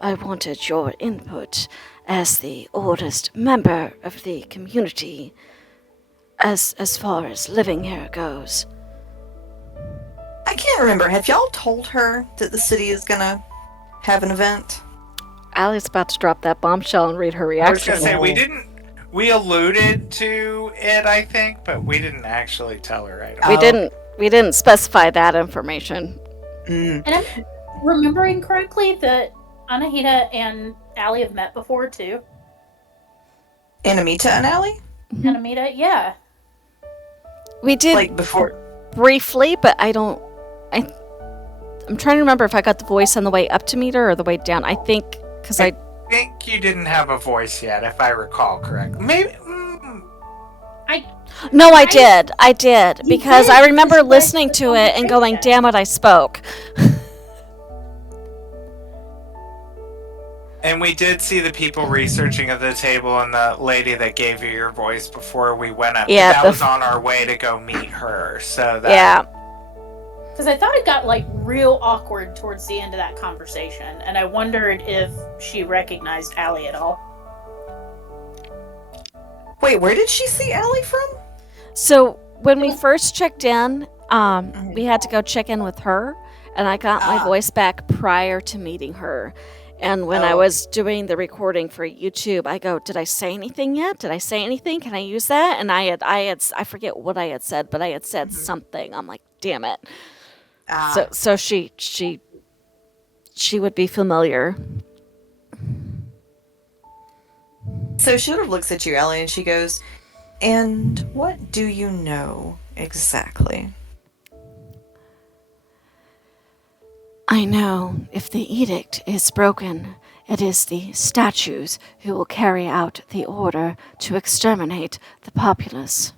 I wanted your input as the oldest member of the community as far as living here goes. I can't remember. Have y'all told her that the city is gonna have an event? Allie's about to drop that bombshell and read her I was reaction. gonna say we alluded to it, I think, but we didn't actually tell her. I don't. We didn't specify that information. Mm. And I'm remembering correctly that Anahita and Allie have met before, too. Anamita and Allie? Anamita, yeah. We did Like before? briefly, but I'm trying to remember if I got the voice on the way up to meet her or the way down. I think because I think you didn't have a voice yet, if I recall correctly. Maybe. No, I did. I did. You Because did, I remember because you guys listening were to on it and going, vacation. damn it, I spoke. And we did see the people researching at the table and the lady that gave you your voice before we went up. Yeah, that was on our way to go meet her. So that. Yeah. Because I thought it got, like, real awkward towards the end of that conversation, and I wondered if she recognized Allie at all. Wait, where did she see Allie from? So when we first checked in, we had to go check in with her, and I got my voice back prior to meeting her. And when I was doing the recording for YouTube, I go, did I say anything yet? Did I say anything? Can I use that? And I forget what I had said, but I had said something. I'm like, damn it. So she would be familiar. So she sort of looks at you, Allie, and she goes, and what do you know exactly? I know if the edict is broken, it is the statues who will carry out the order to exterminate the populace.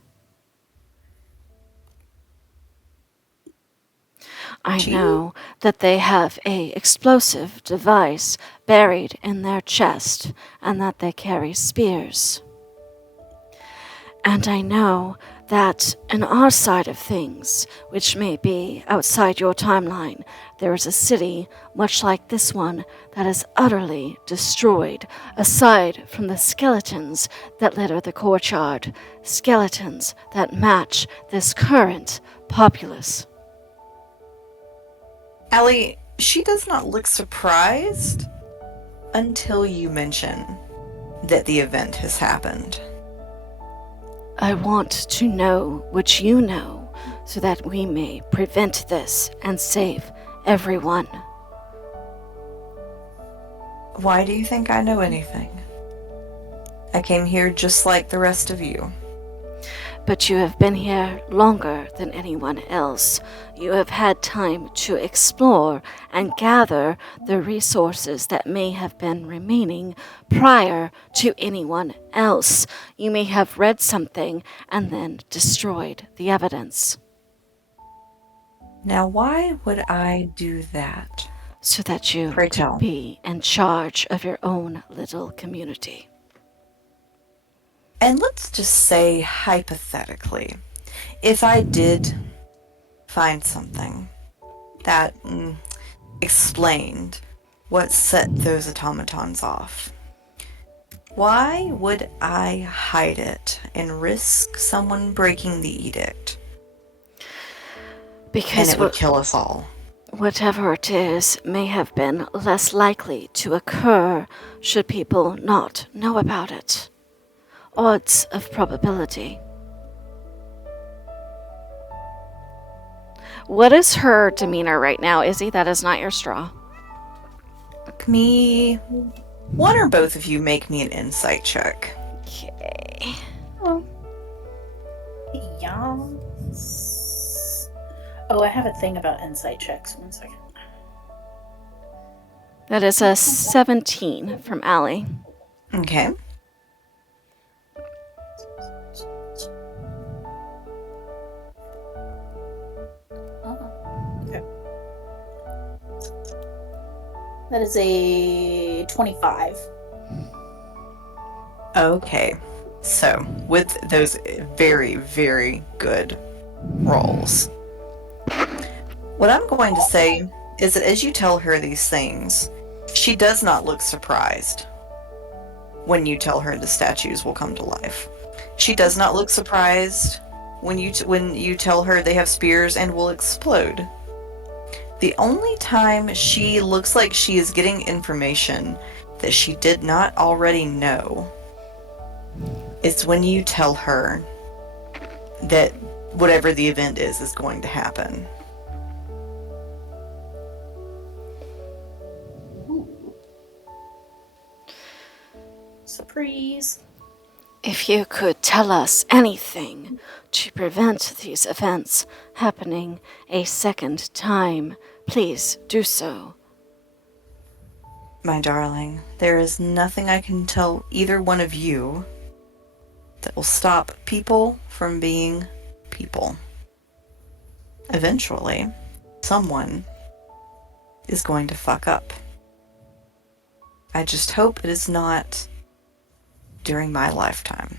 I know that they have a explosive device buried in their chest and that they carry spears. And I know that in our side of things, which may be outside your timeline, there is a city much like this one that is utterly destroyed, aside from the skeletons that litter the courtyard, skeletons that match this current populace. Allie, she does not look surprised until you mention that the event has happened. I want to know what you know so that we may prevent this and save everyone. Why do you think I know anything? I came here just like the rest of you. But you have been here longer than anyone else. You have had time to explore and gather the resources that may have been remaining prior to anyone else. You may have read something and then destroyed the evidence. Now, why would I do that? So that you Pray could tell. be in charge of your own little community. And let's just say, hypothetically, if I did find something that explained what set those automatons off, why would I hide it and risk someone breaking the edict? And Because it would kill us all. whatever it is may have been less likely to occur should people not know about it. Odds of probability. What is her demeanor right now, Izzy? That is not your straw. One or both of you make me an insight check. Okay. Yes. Oh, I have a thing about insight checks. 1 second. That is a 17 from Allie. Okay. Okay. That is a 25. Okay. So, with those very, very good rolls, what I'm going to say is that as you tell her these things, she does not look surprised when you tell her the statues will come to life. She does not look surprised when you tell her they have spears and will explode. The only time she looks like she is getting information that she did not already know is when you tell her that whatever the event is going to happen. Surprise. If you could tell us anything to prevent these events happening a second time, please do so. My darling, there is nothing I can tell either one of you that will stop people from being people. Eventually, someone is going to fuck up. I just hope it is not during my lifetime.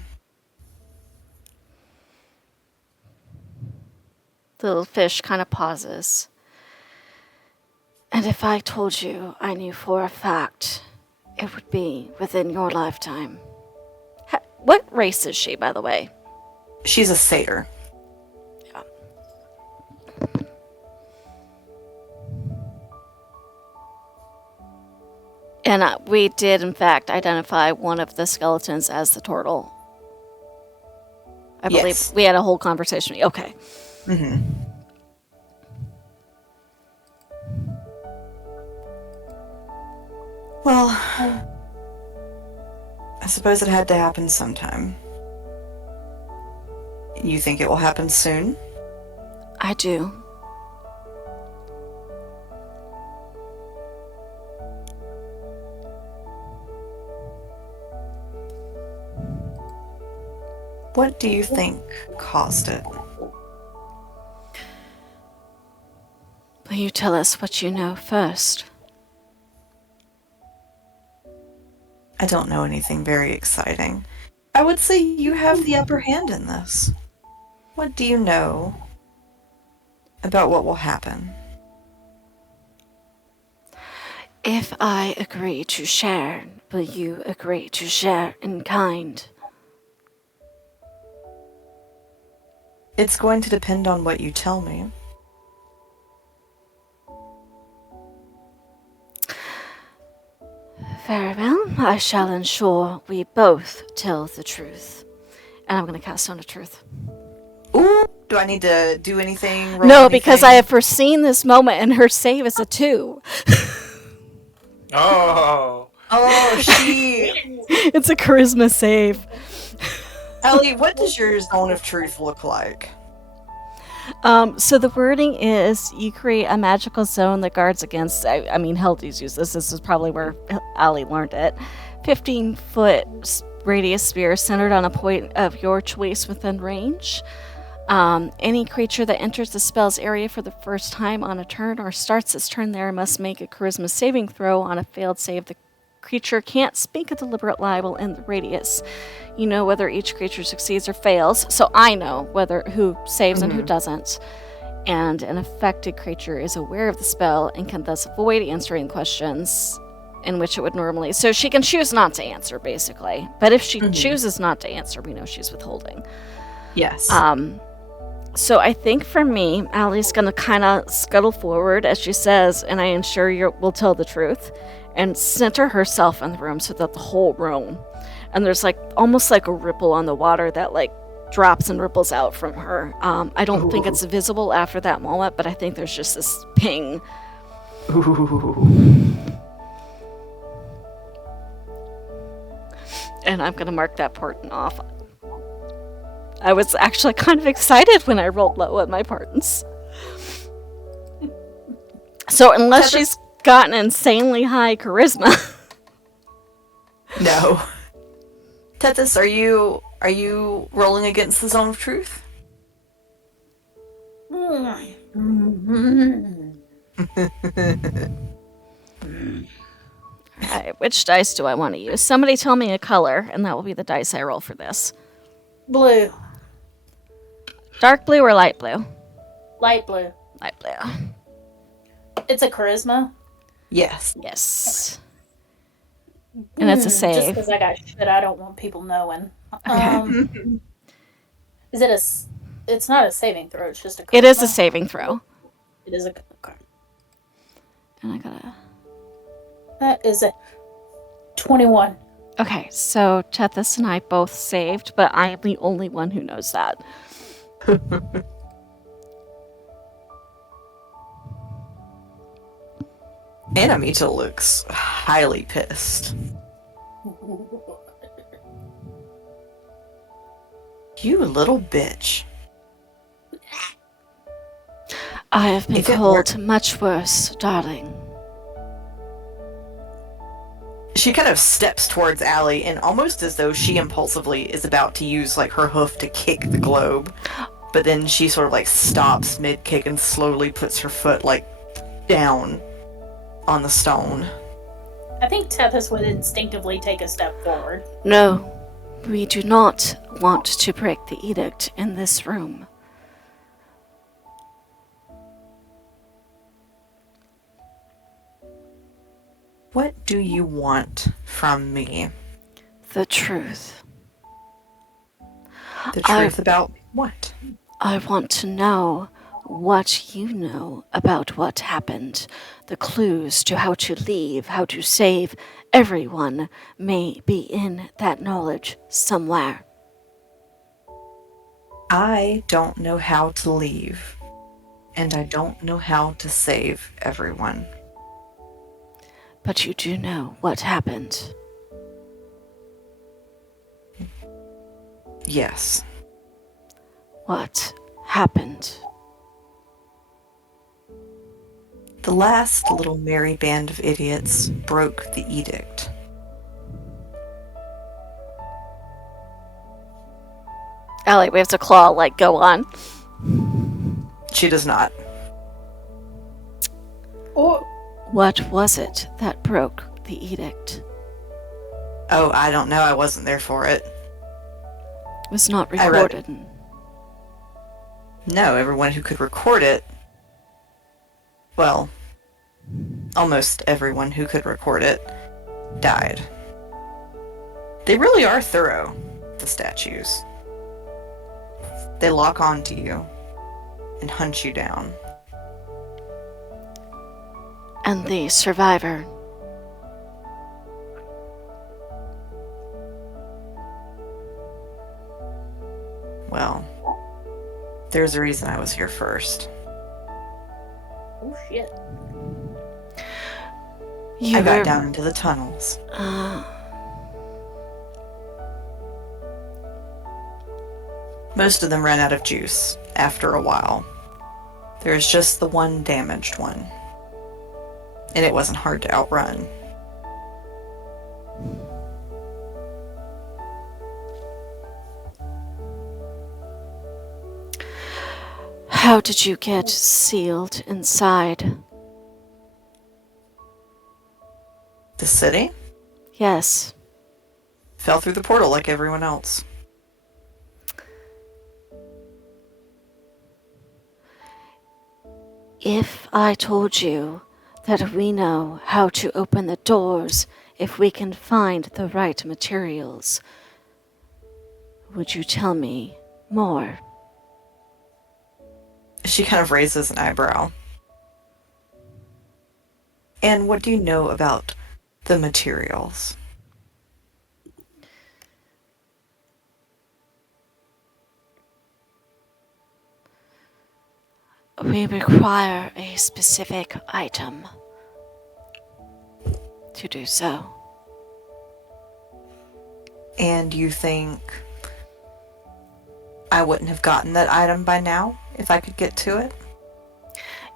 The little fish kind of pauses. And if I told you I knew for a fact, it would be within your lifetime. What race is she, by the way? She's a satyr. Yeah. And we did, in fact, identify one of the skeletons as the turtle. I believe Yes. we had a whole conversation. Okay. Mm-hmm. Well, I suppose it had to happen sometime. You think it will happen soon? I do. What do you think caused it? Will you tell us what you know first? I don't know anything very exciting. I would say you have the upper hand in this. What do you know about what will happen? If I agree to share, will you agree to share in kind? It's going to depend on what you tell me. Very well. I shall ensure we both tell the truth. And I'm going to cast on a truth. Ooh, do I need to do anything? Roll No, because I anything? have foreseen this moment, and her save is a 2. Oh. Oh, she. It's a charisma save. Ellie, what does your zone of truth look like? So the wording is you create a magical zone that guards against. I mean, Heldi's used this. This is probably where Ali learned it. 15-foot radius sphere centered on a point of your choice within range. Any creature that enters the spell's area for the first time on a turn or starts its turn there must make a charisma saving throw. On a failed save, the creature can't speak a deliberate libel in the radius. You know whether each creature succeeds or fails, so I know who saves and who doesn't. And an affected creature is aware of the spell and can thus avoid answering questions in which it would normally. So she can choose not to answer, basically. But if she chooses not to answer, we know she's withholding. Yes. So I think for me, Allie's going to kind of scuttle forward, as she says, and I ensure you will tell the truth, and center herself in the room so that the whole room, and there's like almost like a ripple on the water that like drops and ripples out from her. I don't think it's visible after that moment, but I think there's just this ping. And I'm going to mark that portent off. I was actually kind of excited when I rolled low on my portents. So unless she's got an insanely high charisma. No. Tethys, are you rolling against the zone of truth? Alright, which dice do I want to use? Somebody tell me a color, and that will be the dice I roll for this. Blue. Dark blue or light blue? Light blue. Light blue. It's a charisma. Yes. Yes. And it's a Just save. because I got shit I don't want people knowing. Okay. Is it a... It's not a saving throw, it's just a charisma. It is a saving throw. It is a... Okay. And I gotta... That is a 21. Okay, so Tethys and I both saved, but I am the only one who knows that. Anamita looks highly pissed. You little bitch. I have been If it called much worse, darling. She kind of steps towards Allie, and almost as though she impulsively is about to use like her hoof to kick the globe, but then she sort of like stops mid-kick and slowly puts her foot like down on the stone. I think Tethys would instinctively take a step forward. No, we do not want to break the edict in this room. What do you want from me? The truth. The truth about what? I want to know what you know about what happened. The clues to how to leave, how to save everyone may be in that knowledge somewhere. I don't know how to leave, and I don't know how to save everyone. But you do know what happened. Yes. What happened? The last little merry band of idiots broke the edict. Allie waves a claw, like, go on. She does not. Oh, What was it that broke the edict? Oh, I don't know. I wasn't there for it. It was not I read recorded. No, everyone who could record it, well, almost everyone who could record it, died. They really are thorough, the statues. They lock onto you and hunt you down. And the survivor. Well, there's a reason I was here first. oh shit. You I got were. down into the tunnels. Most of them ran out of juice after a while. There's just the one damaged one. And it wasn't hard to outrun. How did you get sealed inside? The city Yes. fell through the portal like everyone else. If I told you that we know how to open the doors if we can find the right materials, would you tell me more? She kind of raises an eyebrow. And what do you know about the materials? We require a specific item to do so. And you think I wouldn't have gotten that item by now if I could get to it?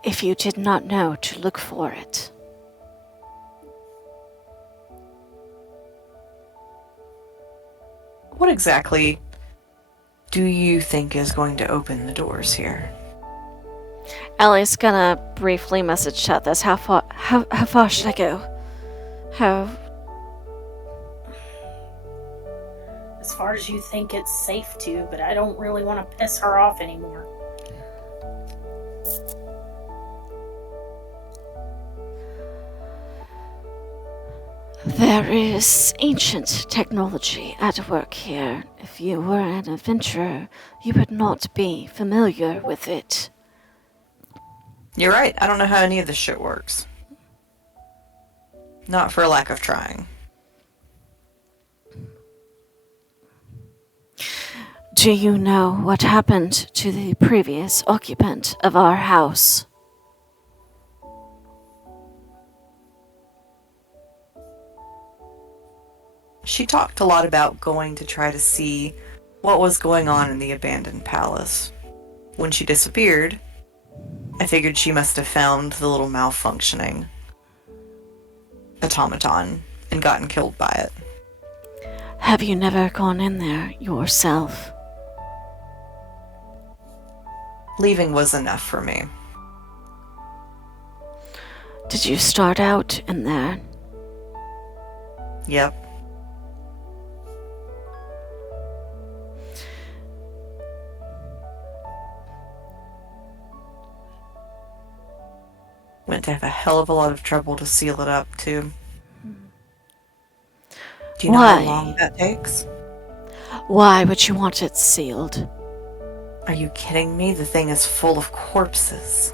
If you did not know to look for it. What exactly do you think is going to open the doors here? Ellie's gonna briefly message Tethys. How far should I go? How? As far as you think it's safe to, but I don't really want to piss her off anymore. There is ancient technology at work here. If you were an adventurer, you would not be familiar with it. You're right. I don't know how any of this shit works. Not for a lack of trying. Do you know what happened to the previous occupant of our house? She talked a lot about going to try to see what was going on in the abandoned palace. When she disappeared, I figured she must have found the little malfunctioning automaton and gotten killed by it. Have you never gone in there yourself? Leaving was enough for me. Did you start out in there? Yep. Went to have a hell of a lot of trouble to seal it up, too. Do you know Why? how long that takes? Why would you want it sealed? Are you kidding me? The thing is full of corpses.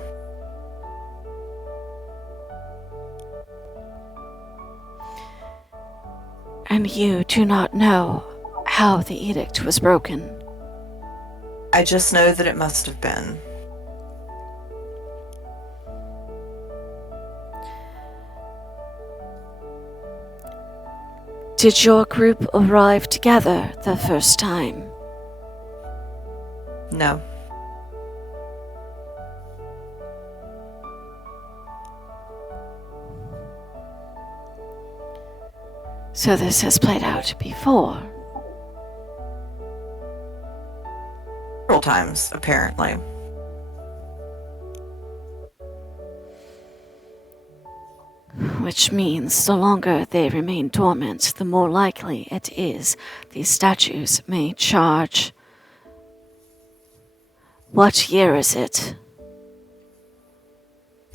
And you do not know how the edict was broken. I just know that it must have been. Did your group arrive together the first time? No. So this has played out before. Several times, apparently. Which means the longer they remain dormant, the more likely it is these statues may charge. What year is it?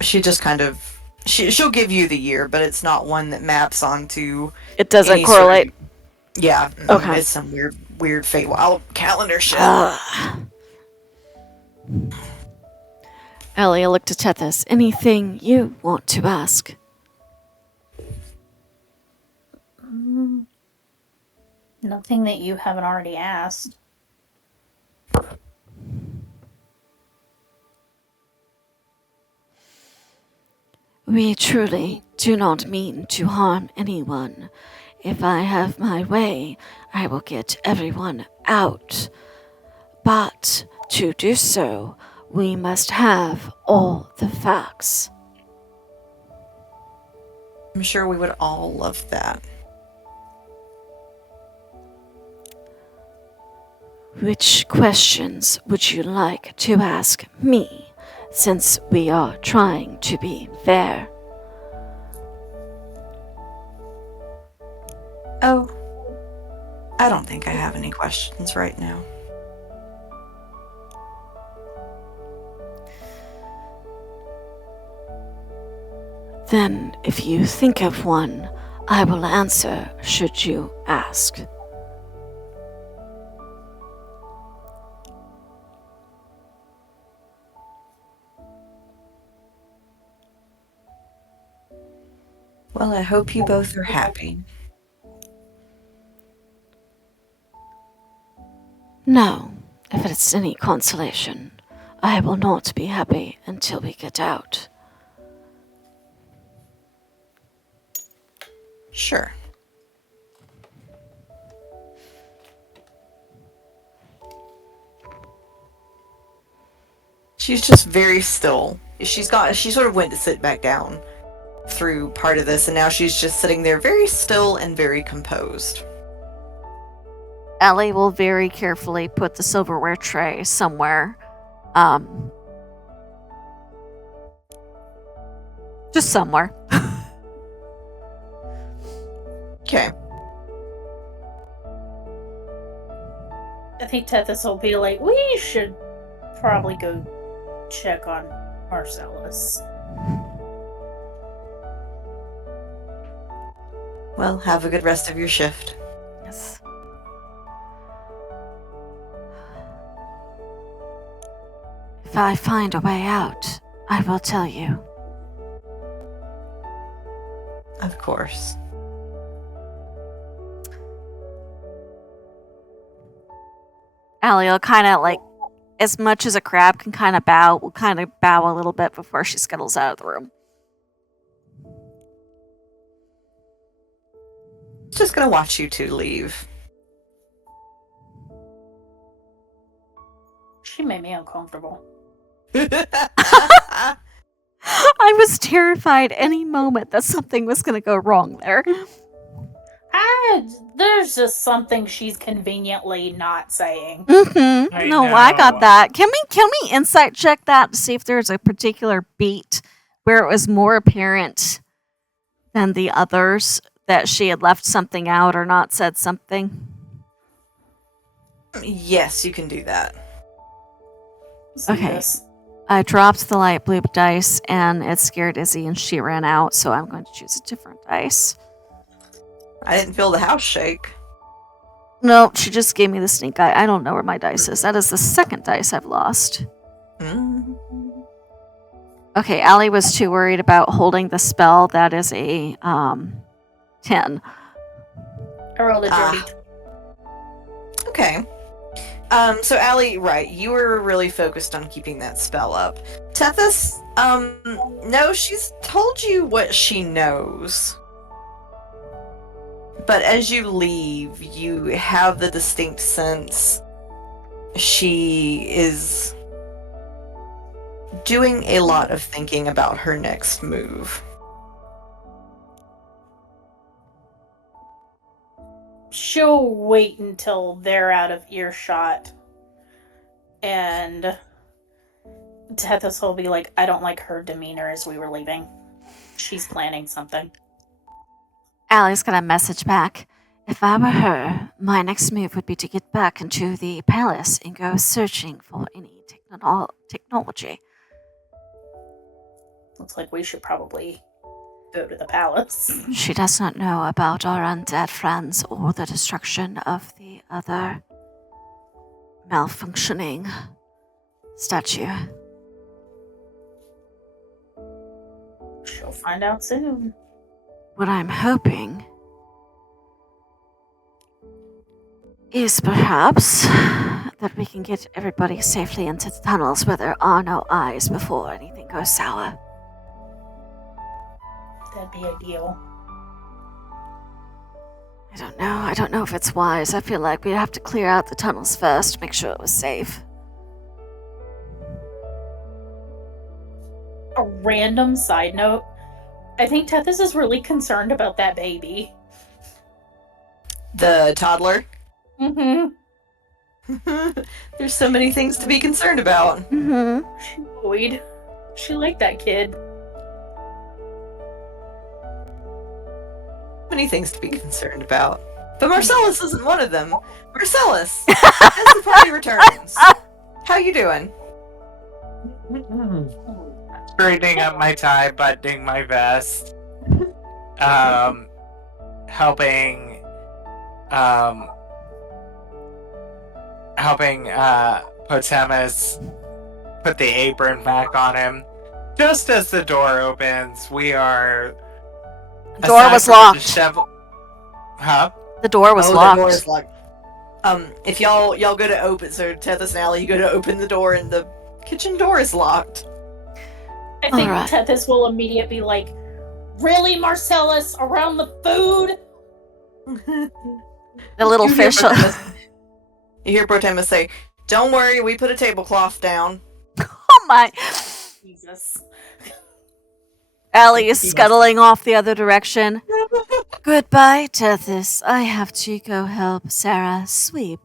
She just kind of... She'll give you the year, but it's not one that maps onto... It doesn't any correlate? certain- Yeah. Okay. It's some weird Feywild calendar shit. Elia looked at Tethys. Anything you want to ask? Nothing that you haven't already asked. We truly do not mean to harm anyone. If I have my way, I will get everyone out. But to do so, we must have all the facts. I'm sure we would all love that. Which questions would you like to ask me, since we are trying to be fair? Oh, I don't think I have any questions right now. Then, if you think of one, I will answer should you ask. Well, I hope you both are happy. No, if it's any consolation, I will not be happy until we get out. Sure. She's just very still. She sort of went to sit back down through part of this, and now she's just sitting there very still and very composed. Ellie will very carefully put the silverware tray somewhere. Just somewhere. Okay. I think Tethys will be like, we should probably go check on Marcellus. Well, have a good rest of your shift. Yes. If I find a way out, I will tell you. Of course. Allie will kind of like, as much as a crab can kind of bow, will kind of bow a little bit before she scuttles out of the room. Just gonna watch you two leave. She made me uncomfortable. I was terrified any moment that something was going to go wrong there. There's just something she's conveniently not saying. Mm-hmm. I No, I got know. that. Can we insight check that to see if there's a particular beat where it was more apparent than the others that she had left something out or not said something? Yes, you can do that. Let's do Okay. this. I dropped the light blue dice and it scared Izzy and she ran out, so I'm going to choose a different dice. I didn't feel the house shake. No, she just gave me the sneak eye. I don't know where my dice is. That is the second dice I've lost. Mm. Okay, Allie was too worried about holding the spell. That is a 10. I rolled a dirty. Okay. So Allie, right, you were really focused on keeping that spell up. Tethys, no, she's told you what she knows. But as you leave, you have the distinct sense she is doing a lot of thinking about her next move. She'll wait until they're out of earshot. And Tethys will be like, I don't like her demeanor as we were leaving. She's planning something. Allie's gonna message back. If I were her, my next move would be to get back into the palace and go searching for any technology. Looks like we should probably go to the palace. She does not know about our undead friends or the destruction of the other malfunctioning statue. She'll find out soon. What I'm hoping is perhaps that we can get everybody safely into the tunnels where there are no eyes before anything goes sour. that'd be ideal. I don't know. I don't know if it's wise. I feel like we'd have to clear out the tunnels first, make sure it was safe. A random side note, I think Tethys is really concerned about that baby. The toddler. Mm-hmm. There's so many things to be concerned about. Mm-hmm. She worried. She liked that kid. Many things to be concerned about. But Marcellus isn't one of them. Marcellus, as the party returns, how you doing? Straightening up my tie, buttoning my vest, helping Potemus put the apron back on him. Just as the door opens, we are. Door was locked. Huh? The door was The locked. door is locked. If y'all go to open, so Tethys and Allie, you go to open the door and the kitchen door is locked. I think Alright. Tethys will immediately be like, "Really, Marcellus? Around the food?" The little You hear fish. Protemus- You hear Protemus say, "Don't worry, we put a tablecloth down." Oh my. Jesus. Allie is scuttling off the other direction. Goodbye, Tethys. I have to go help Sarah sweep.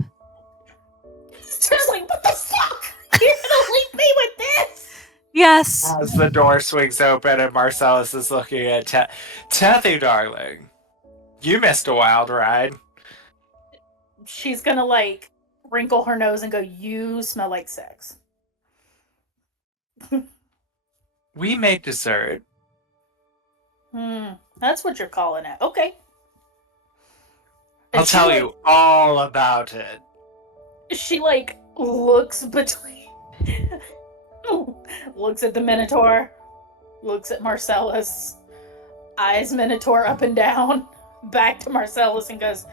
Just like, what the fuck? You're gonna leave me with this? Yes. As the door swings open and Marcellus is looking at Tethy, darling. You missed a wild ride. She's gonna like wrinkle her nose and go, "You smell like sex." We made dessert. That's what you're calling it. Okay. I'll And tell you all about it. She like looks between looks at the Minotaur, looks at Marcellus, eyes Minotaur up and down, back to Marcellus and goes,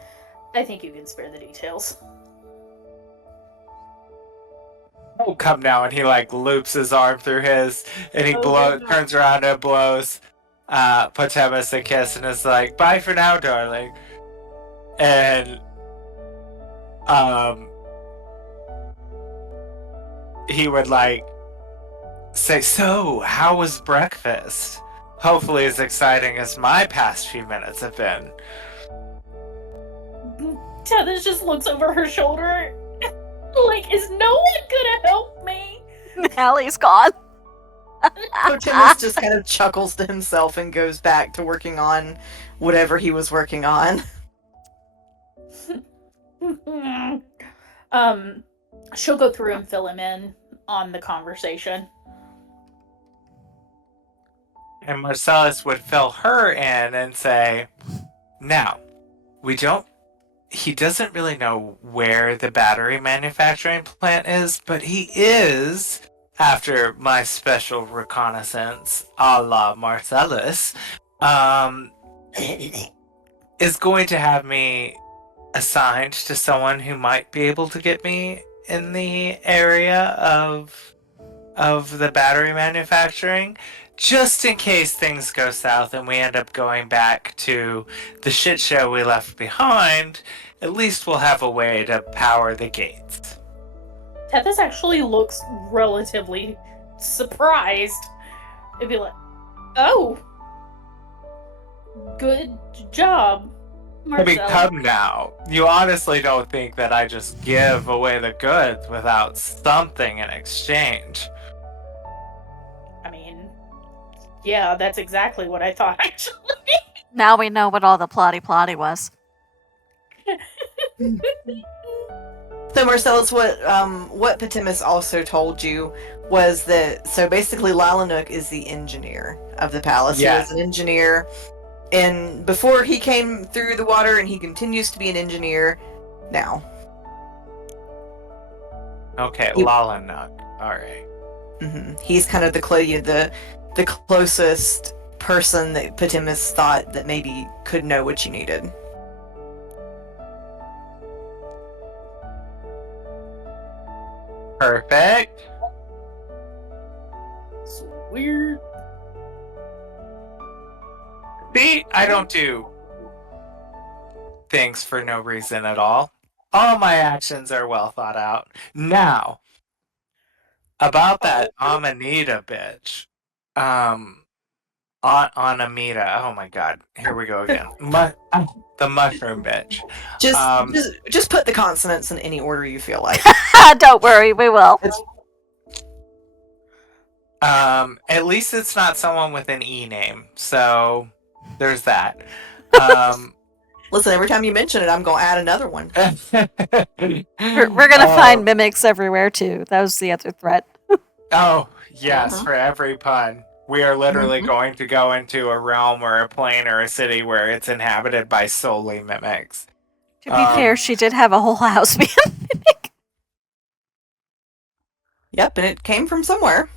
"I think you can spare the details." Oh, come now. And he like loops his arm through his and he turns around and blows Potemus a kiss and is like, "Bye for now, darling." And he would like say, "So, how was breakfast? Hopefully as exciting as my past few minutes have been." Tethys just looks over her shoulder like, "Is no one gonna help me?" Allie's gone. Protemus just kind of chuckles to himself and goes back to working on whatever he was working on. She'll go through and fill him in on the conversation. And Marcellus would fill her in and say, "Now, he doesn't really know where the battery manufacturing plant is, but he is, after my special reconnaissance a la Marcellus, is going to have me assigned to someone who might be able to get me in the area of the battery manufacturing, just in case things go south and we end up going back to the shit show we left behind. At least we'll have a way to power the gates." Tethys actually looks relatively surprised. It'd be like, "Oh, good job, I mean, Marcellus." come now. You honestly don't think that I just give away the goods without something in exchange? I mean, yeah, that's exactly what I thought, actually. Now we know what all the plotty was. So Marcellus, what Potemus also told you was that, so basically Lalanook is the engineer of the palace. Yeah. He was an engineer, and before he came through the water, and he continues to be an engineer now. Okay, You- Lalanook. Alright. He's kind of the closest person that Potemus thought that maybe could know what you needed. Perfect. So weird. See, I don't do things for no reason at all. All my actions are well thought out. Now, about that Amanita bitch. On Amita. Oh my god. Here we go again. The mushroom bitch. Just put the consonants in any order you feel like. Don't worry, we will. At least it's not someone with an E name. So there's that. Listen, every time you mention it, I'm going to add another one. We're gonna find mimics everywhere too. That was the other threat. Oh, yes, for every pun. We are literally Mhm. going to go into a realm or a plane or a city where it's inhabited by solely mimics. To be fair, she did have a whole house be a mimic. Yep, and it came from somewhere.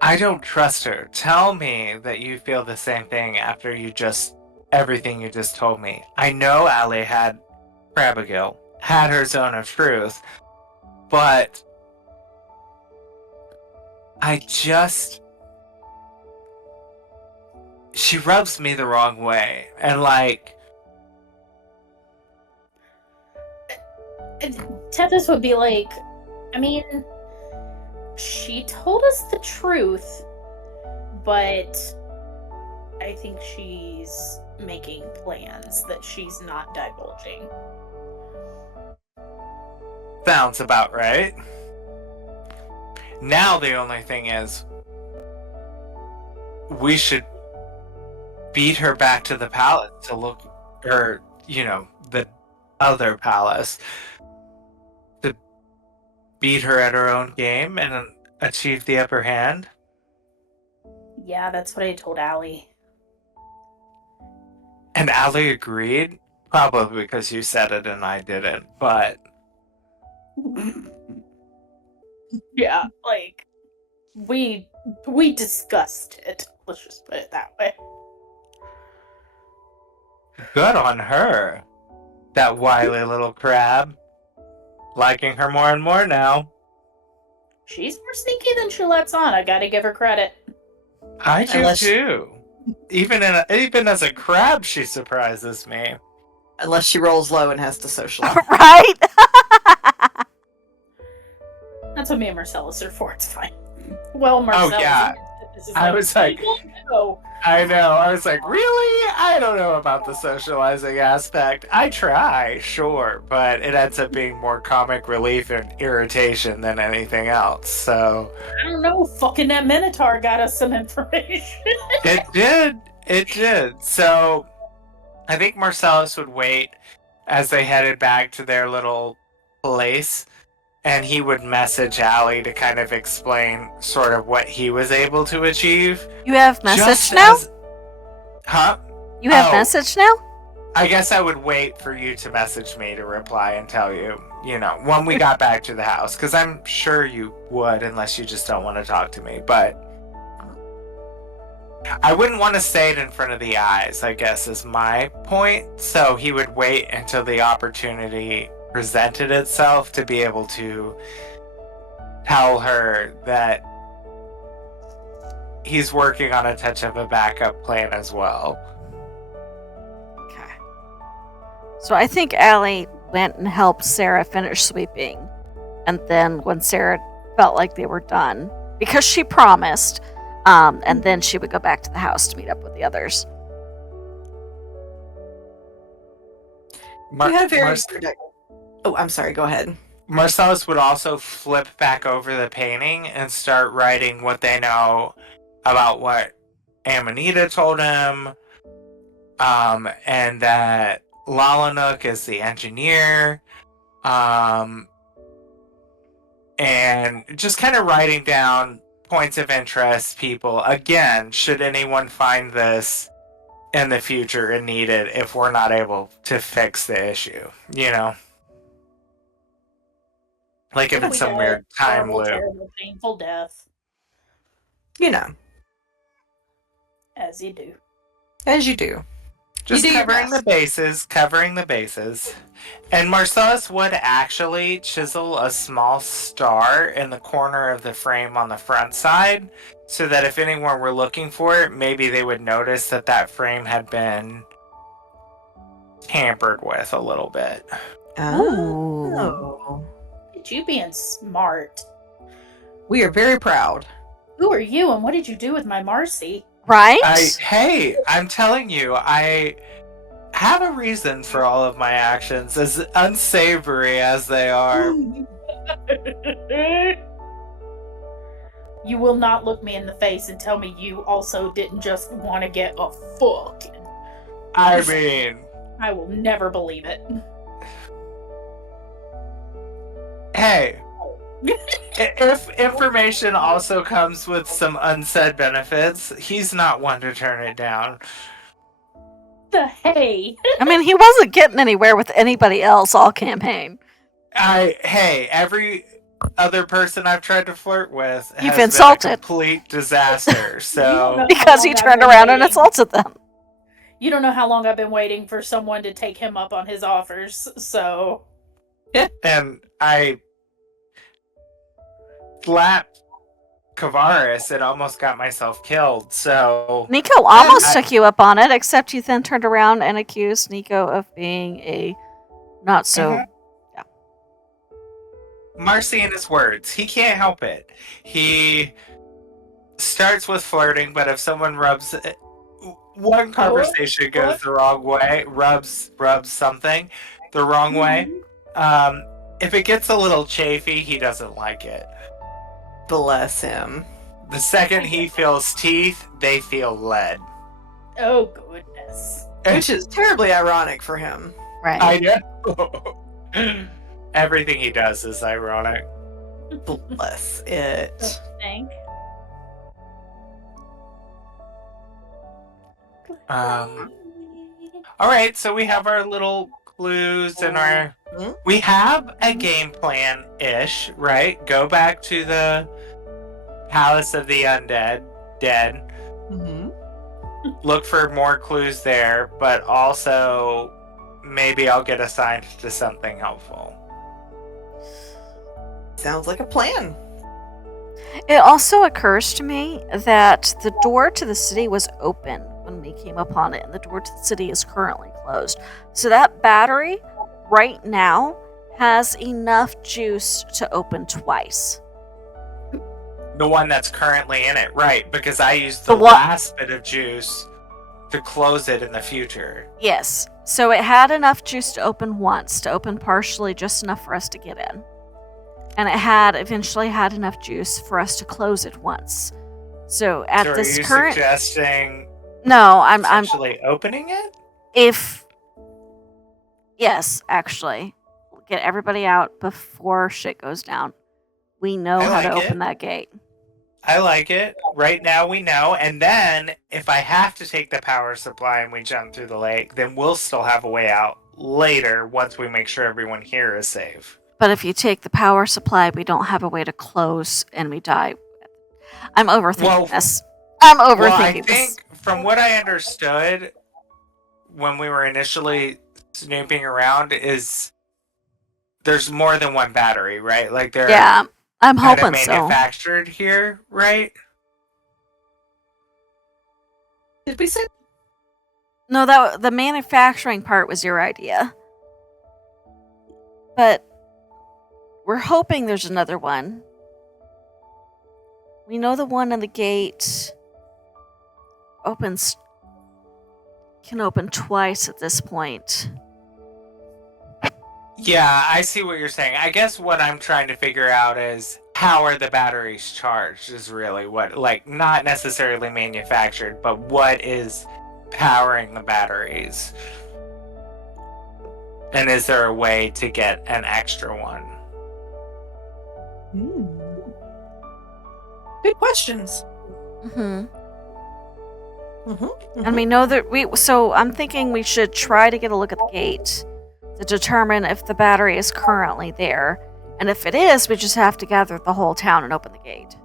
I don't trust her. Tell me that you feel the same thing after everything you just told me. I know Allie had Crabigail, had her zone of truth, but she rubs me the wrong way, and Tethys would be like, I mean, she told us the truth, but I think she's making plans that she's not divulging. sounds about right. Now the only thing is, we should beat her back to the palace to look, or, the other palace, to beat her at her own game and achieve the upper hand. Yeah, that's what I told Allie. And Allie agreed? Probably because you said it and I didn't, but... Yeah, like, we discussed it. Let's just put it that way. Good on her. That wily little crab. Liking her more and more now. She's more sneaky than she lets on. I gotta give her credit. I do too. Even as a crab, she surprises me. Unless she rolls low and has to socialize. Right? That's what me and Marcellus are for. It's fine. Well, Marcellus. Oh, yeah. I was like, no. I know. I was like, really? I don't know about the socializing aspect. I try, sure, but it ends up being more comic relief and irritation than anything else. So I don't know. Fucking that Minotaur got us some information. It did. So I think Marcellus would wait as they headed back to their little place, and he would message Allie to kind of explain sort of what he was able to achieve. You have message now? Huh? You have message now? I guess I would wait for you to message me to reply and tell you, when we got back to the house, because I'm sure you would, unless you just don't want to talk to me, but I wouldn't want to say it in front of the eyes, I guess, is my point. So he would wait until the opportunity presented itself to be able to tell her that he's working on a touch of a backup plan as well. Okay. So I think Allie went and helped Sarah finish sweeping. And then when Sarah felt like they were done, because she promised, and then she would go back to the house to meet up with the others. You had a very Oh, I'm sorry, go ahead. Marcellus would also flip back over the painting and start writing what they know about what Amanita told him, and that Lalanook is the engineer, and just kind of writing down points of interest, people. Again, should anyone find this in the future and need it if we're not able to fix the issue, Like if it's some weird time loop. Terrible, painful death. You know. As you do. As you do. Just do your covering the best. bases. And Marcellus would actually chisel a small star in the corner of the frame on the front side, so that if anyone were looking for it, maybe they would notice that that frame had been tampered with a little bit. Oh. Look at you being smart. We are very proud. Who are you and what did you do with my Marcy? Right? I'm telling you, I have a reason for all of my actions, as unsavory as they are. You will not look me in the face and tell me you also didn't just want to get a fucking. I mean, I will never believe it. hey, if information also comes with some unsaid benefits, he's not one to turn it down. The hey. I mean, he wasn't getting anywhere with anybody else all campaign. Every other person I've tried to flirt with You've has insulted. been a complete disaster. So Because he turned around and insulted them. You don't know how long I've been waiting for someone to take him up on his offers, so. and I slapped Kavaris and almost got myself killed. So Nico almost took you up on it, except you then turned around and accused Nico of being a not so. Yeah. Marcy in his words, he can't help it. He starts with flirting, but if someone rubs one conversation goes the wrong way, rubs something the wrong way. If it gets a little chafy, he doesn't like it. Bless him. The second he feels teeth, they feel lead. Oh, goodness. Which is terribly ironic for him. Right. I know. Everything he does is ironic. Bless it. Thank. Alright, so we have our little clues and our... We have a game plan-ish, right? Go back to the Palace of the Undead, dead. Mm-hmm. Look for more clues there, but also maybe I'll get assigned to something helpful. Sounds like a plan. It also occurs to me that the door to the city was open when we came upon it, and the door to the city is currently closed. So that battery right now has enough juice to open twice. The one that's currently in it, right, because I used the what? last bit of juice to close it in the future. Yes. So it had enough juice to open once, to open partially, just enough for us to get in. And it had eventually had enough juice for us to close it once. So at So this are you current... suggesting No, I'm actually opening it? If... Yes, actually. Get everybody out before shit goes down. We know how to open that gate. I like it. Right now we know. And then, if I have to take the power supply and we jump through the lake, then we'll still have a way out later once we make sure everyone here is safe. But if you take the power supply, we don't have a way to close and we die. I'm overthinking this. I'm overthinking this. I this. think, from what I understood when we were initially snooping around, is there's more than one battery, right? Like they're I'm hoping manufactured here, right? Did we say? No, the manufacturing part was your idea. But we're hoping there's another one. We know the one in the gate can open twice at this point. Yeah, I see what you're saying. I guess what I'm trying to figure out is how are the batteries charged is really what, like, not necessarily manufactured, but what is powering the batteries? And is there a way to get an extra one? Good questions. And we know that so I'm thinking we should try to get a look at the gate to determine if the battery is currently there. And if it is, we just have to gather the whole town and open the gate.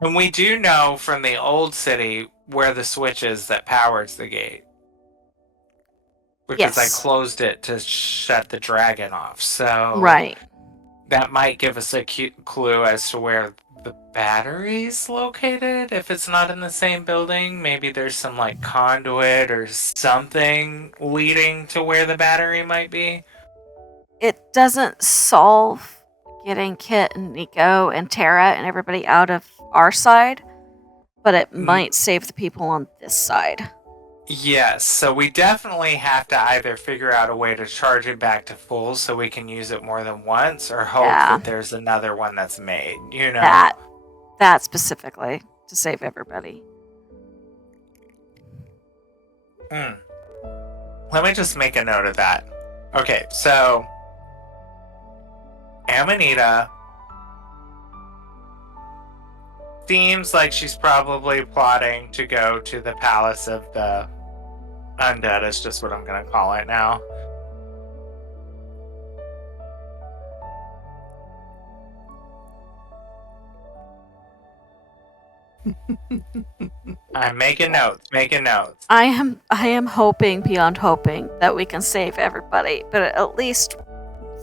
And we do know from the old city, where the switch is that powers the gate. Because I Yes. closed it to shut the dragon off. So Right. that might give us a clue as to where the battery's located. If it's not in the same building, maybe there's some like conduit or something leading to where the battery might be. It doesn't solve getting Kit and Nico and Tara and everybody out of our side, but it might save the people on this side. Yes, so we definitely have to either figure out a way to charge it back to full so we can use it more than once, or hope that there's another one that's made, you know? That specifically, to save everybody. Let me just make a note of that. Okay, so Amanita seems like she's probably plotting to go to the Palace of the Undead, is just what I'm going to call it now. I'm making notes. I am hoping beyond hoping that we can save everybody, but at least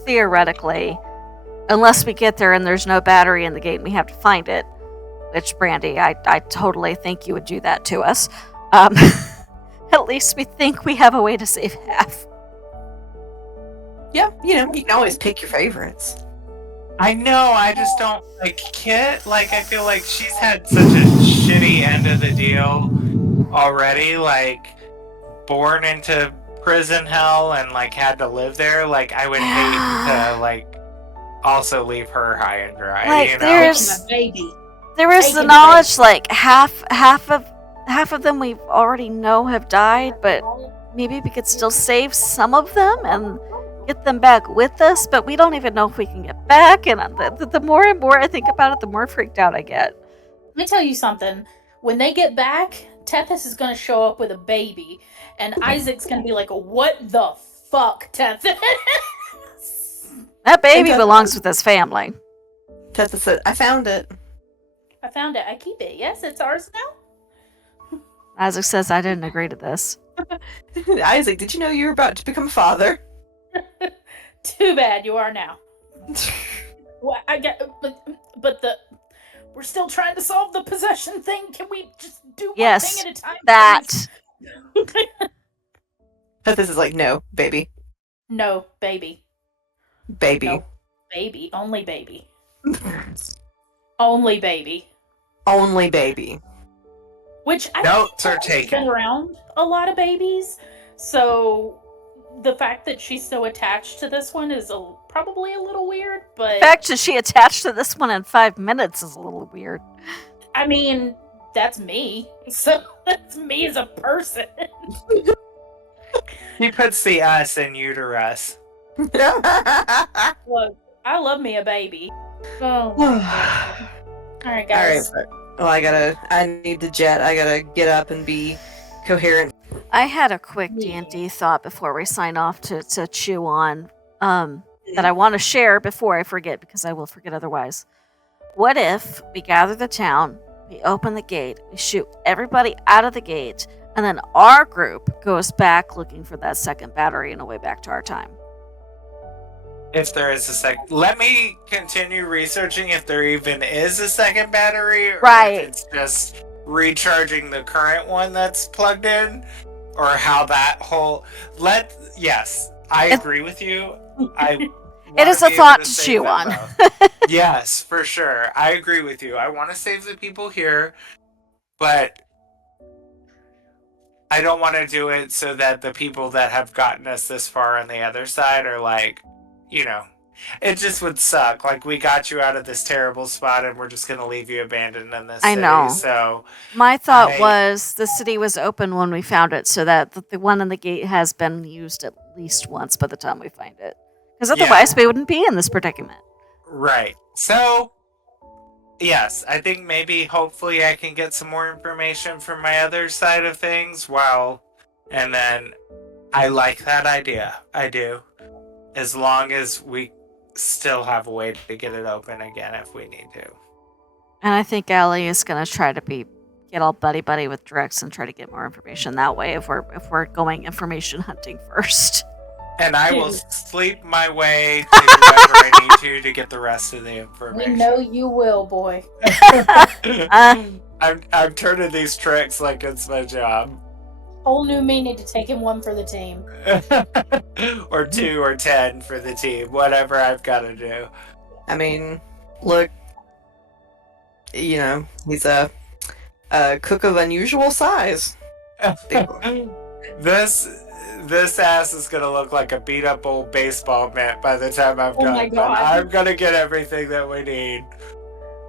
theoretically, unless we get there and there's no battery in the gate and we have to find it, which, Brandy, I totally think you would do that to us. At least we think we have a way to save half. Yeah, you can always pick your favorites. I know, I just don't like Kit. Like, I feel like she's had such a shitty end of the deal already. Like, born into prison hell and like had to live there. Like, I would hate to like also leave her high and dry. Like, you know, there is the knowledge. Like half of them we already know have died, but maybe we could still save some of them and get them back with us, but we don't even know if we can get back, and the more and more I think about it, the more freaked out I get. Let me tell you something. When they get back, Tethys is going to show up with a baby, and Isaac's going to be like, what the fuck, Tethys? That baby belongs with his family. Tethys said, I found it. I found it. I keep it. Yes, it's ours now. Isaac says, I didn't agree to this. Isaac, did you know you were about to become a father? Too bad you are now. Well, I get, but we're still trying to solve the possession thing. Can we just do one thing at a time? That. Tethys is like, no, baby. No, baby. Baby. No, baby. Only baby. Only baby. Only baby. Which I notes are think taken. Been around a lot of babies, so the fact that she's so attached to this one is probably a little weird. But the fact that she attached to this one in 5 minutes is a little weird. I mean, that's me. So that's me as a person. He puts the us in uterus. Look, I love me a baby. Oh. All right, guys. All right. Well, I need to jet. I gotta get up and be coherent. I had a quick D&D thought before we sign off to chew on that I want to share before I forget, because I will forget otherwise. What if we gather the town, we open the gate, we shoot everybody out of the gate, and then our group goes back looking for that second battery on the way back to our time? If there is a second, let me continue researching if there even is a second battery, or if it's just recharging the current one that's plugged in, or how that whole yes, I agree with you. It is a thought to chew on. Yes, for sure, I agree with you. I want to save the people here, but I don't want to do it so that the people that have gotten us this far on the other side are like, it just would suck. Like, we got you out of this terrible spot and we're just going to leave you abandoned in this city. I know. So my thought was the city was open when we found it, so that the one in the gate has been used at least once by the time we find it. Because otherwise we wouldn't be in this predicament. Right. So, yes, I think maybe hopefully I can get some more information from my other side of things and then I like that idea. I do. As long as we still have a way to get it open again if we need to. And I think Allie is going to try to be get all buddy with Drex and try to get more information that way if we're going information hunting first. And I will sleep my way to whoever I need to get the rest of the We information. know you will, boy. I'm turning these tricks like it's my job. Whole new meaning to taking one for the team. Or 2 or 10 for the team, whatever I've got to do. I mean, look, you know, he's a cook of unusual size. This ass is gonna look like a beat up old baseball mitt by the time I'm done. My God. I'm gonna get everything that we need.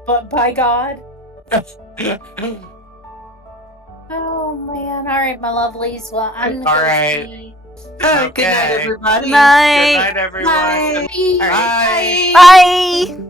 But by God. Oh man! All right, my lovelies. Well, I'm All right. see. Good night, everybody. Night. Good night, everyone. Bye. Bye. Bye.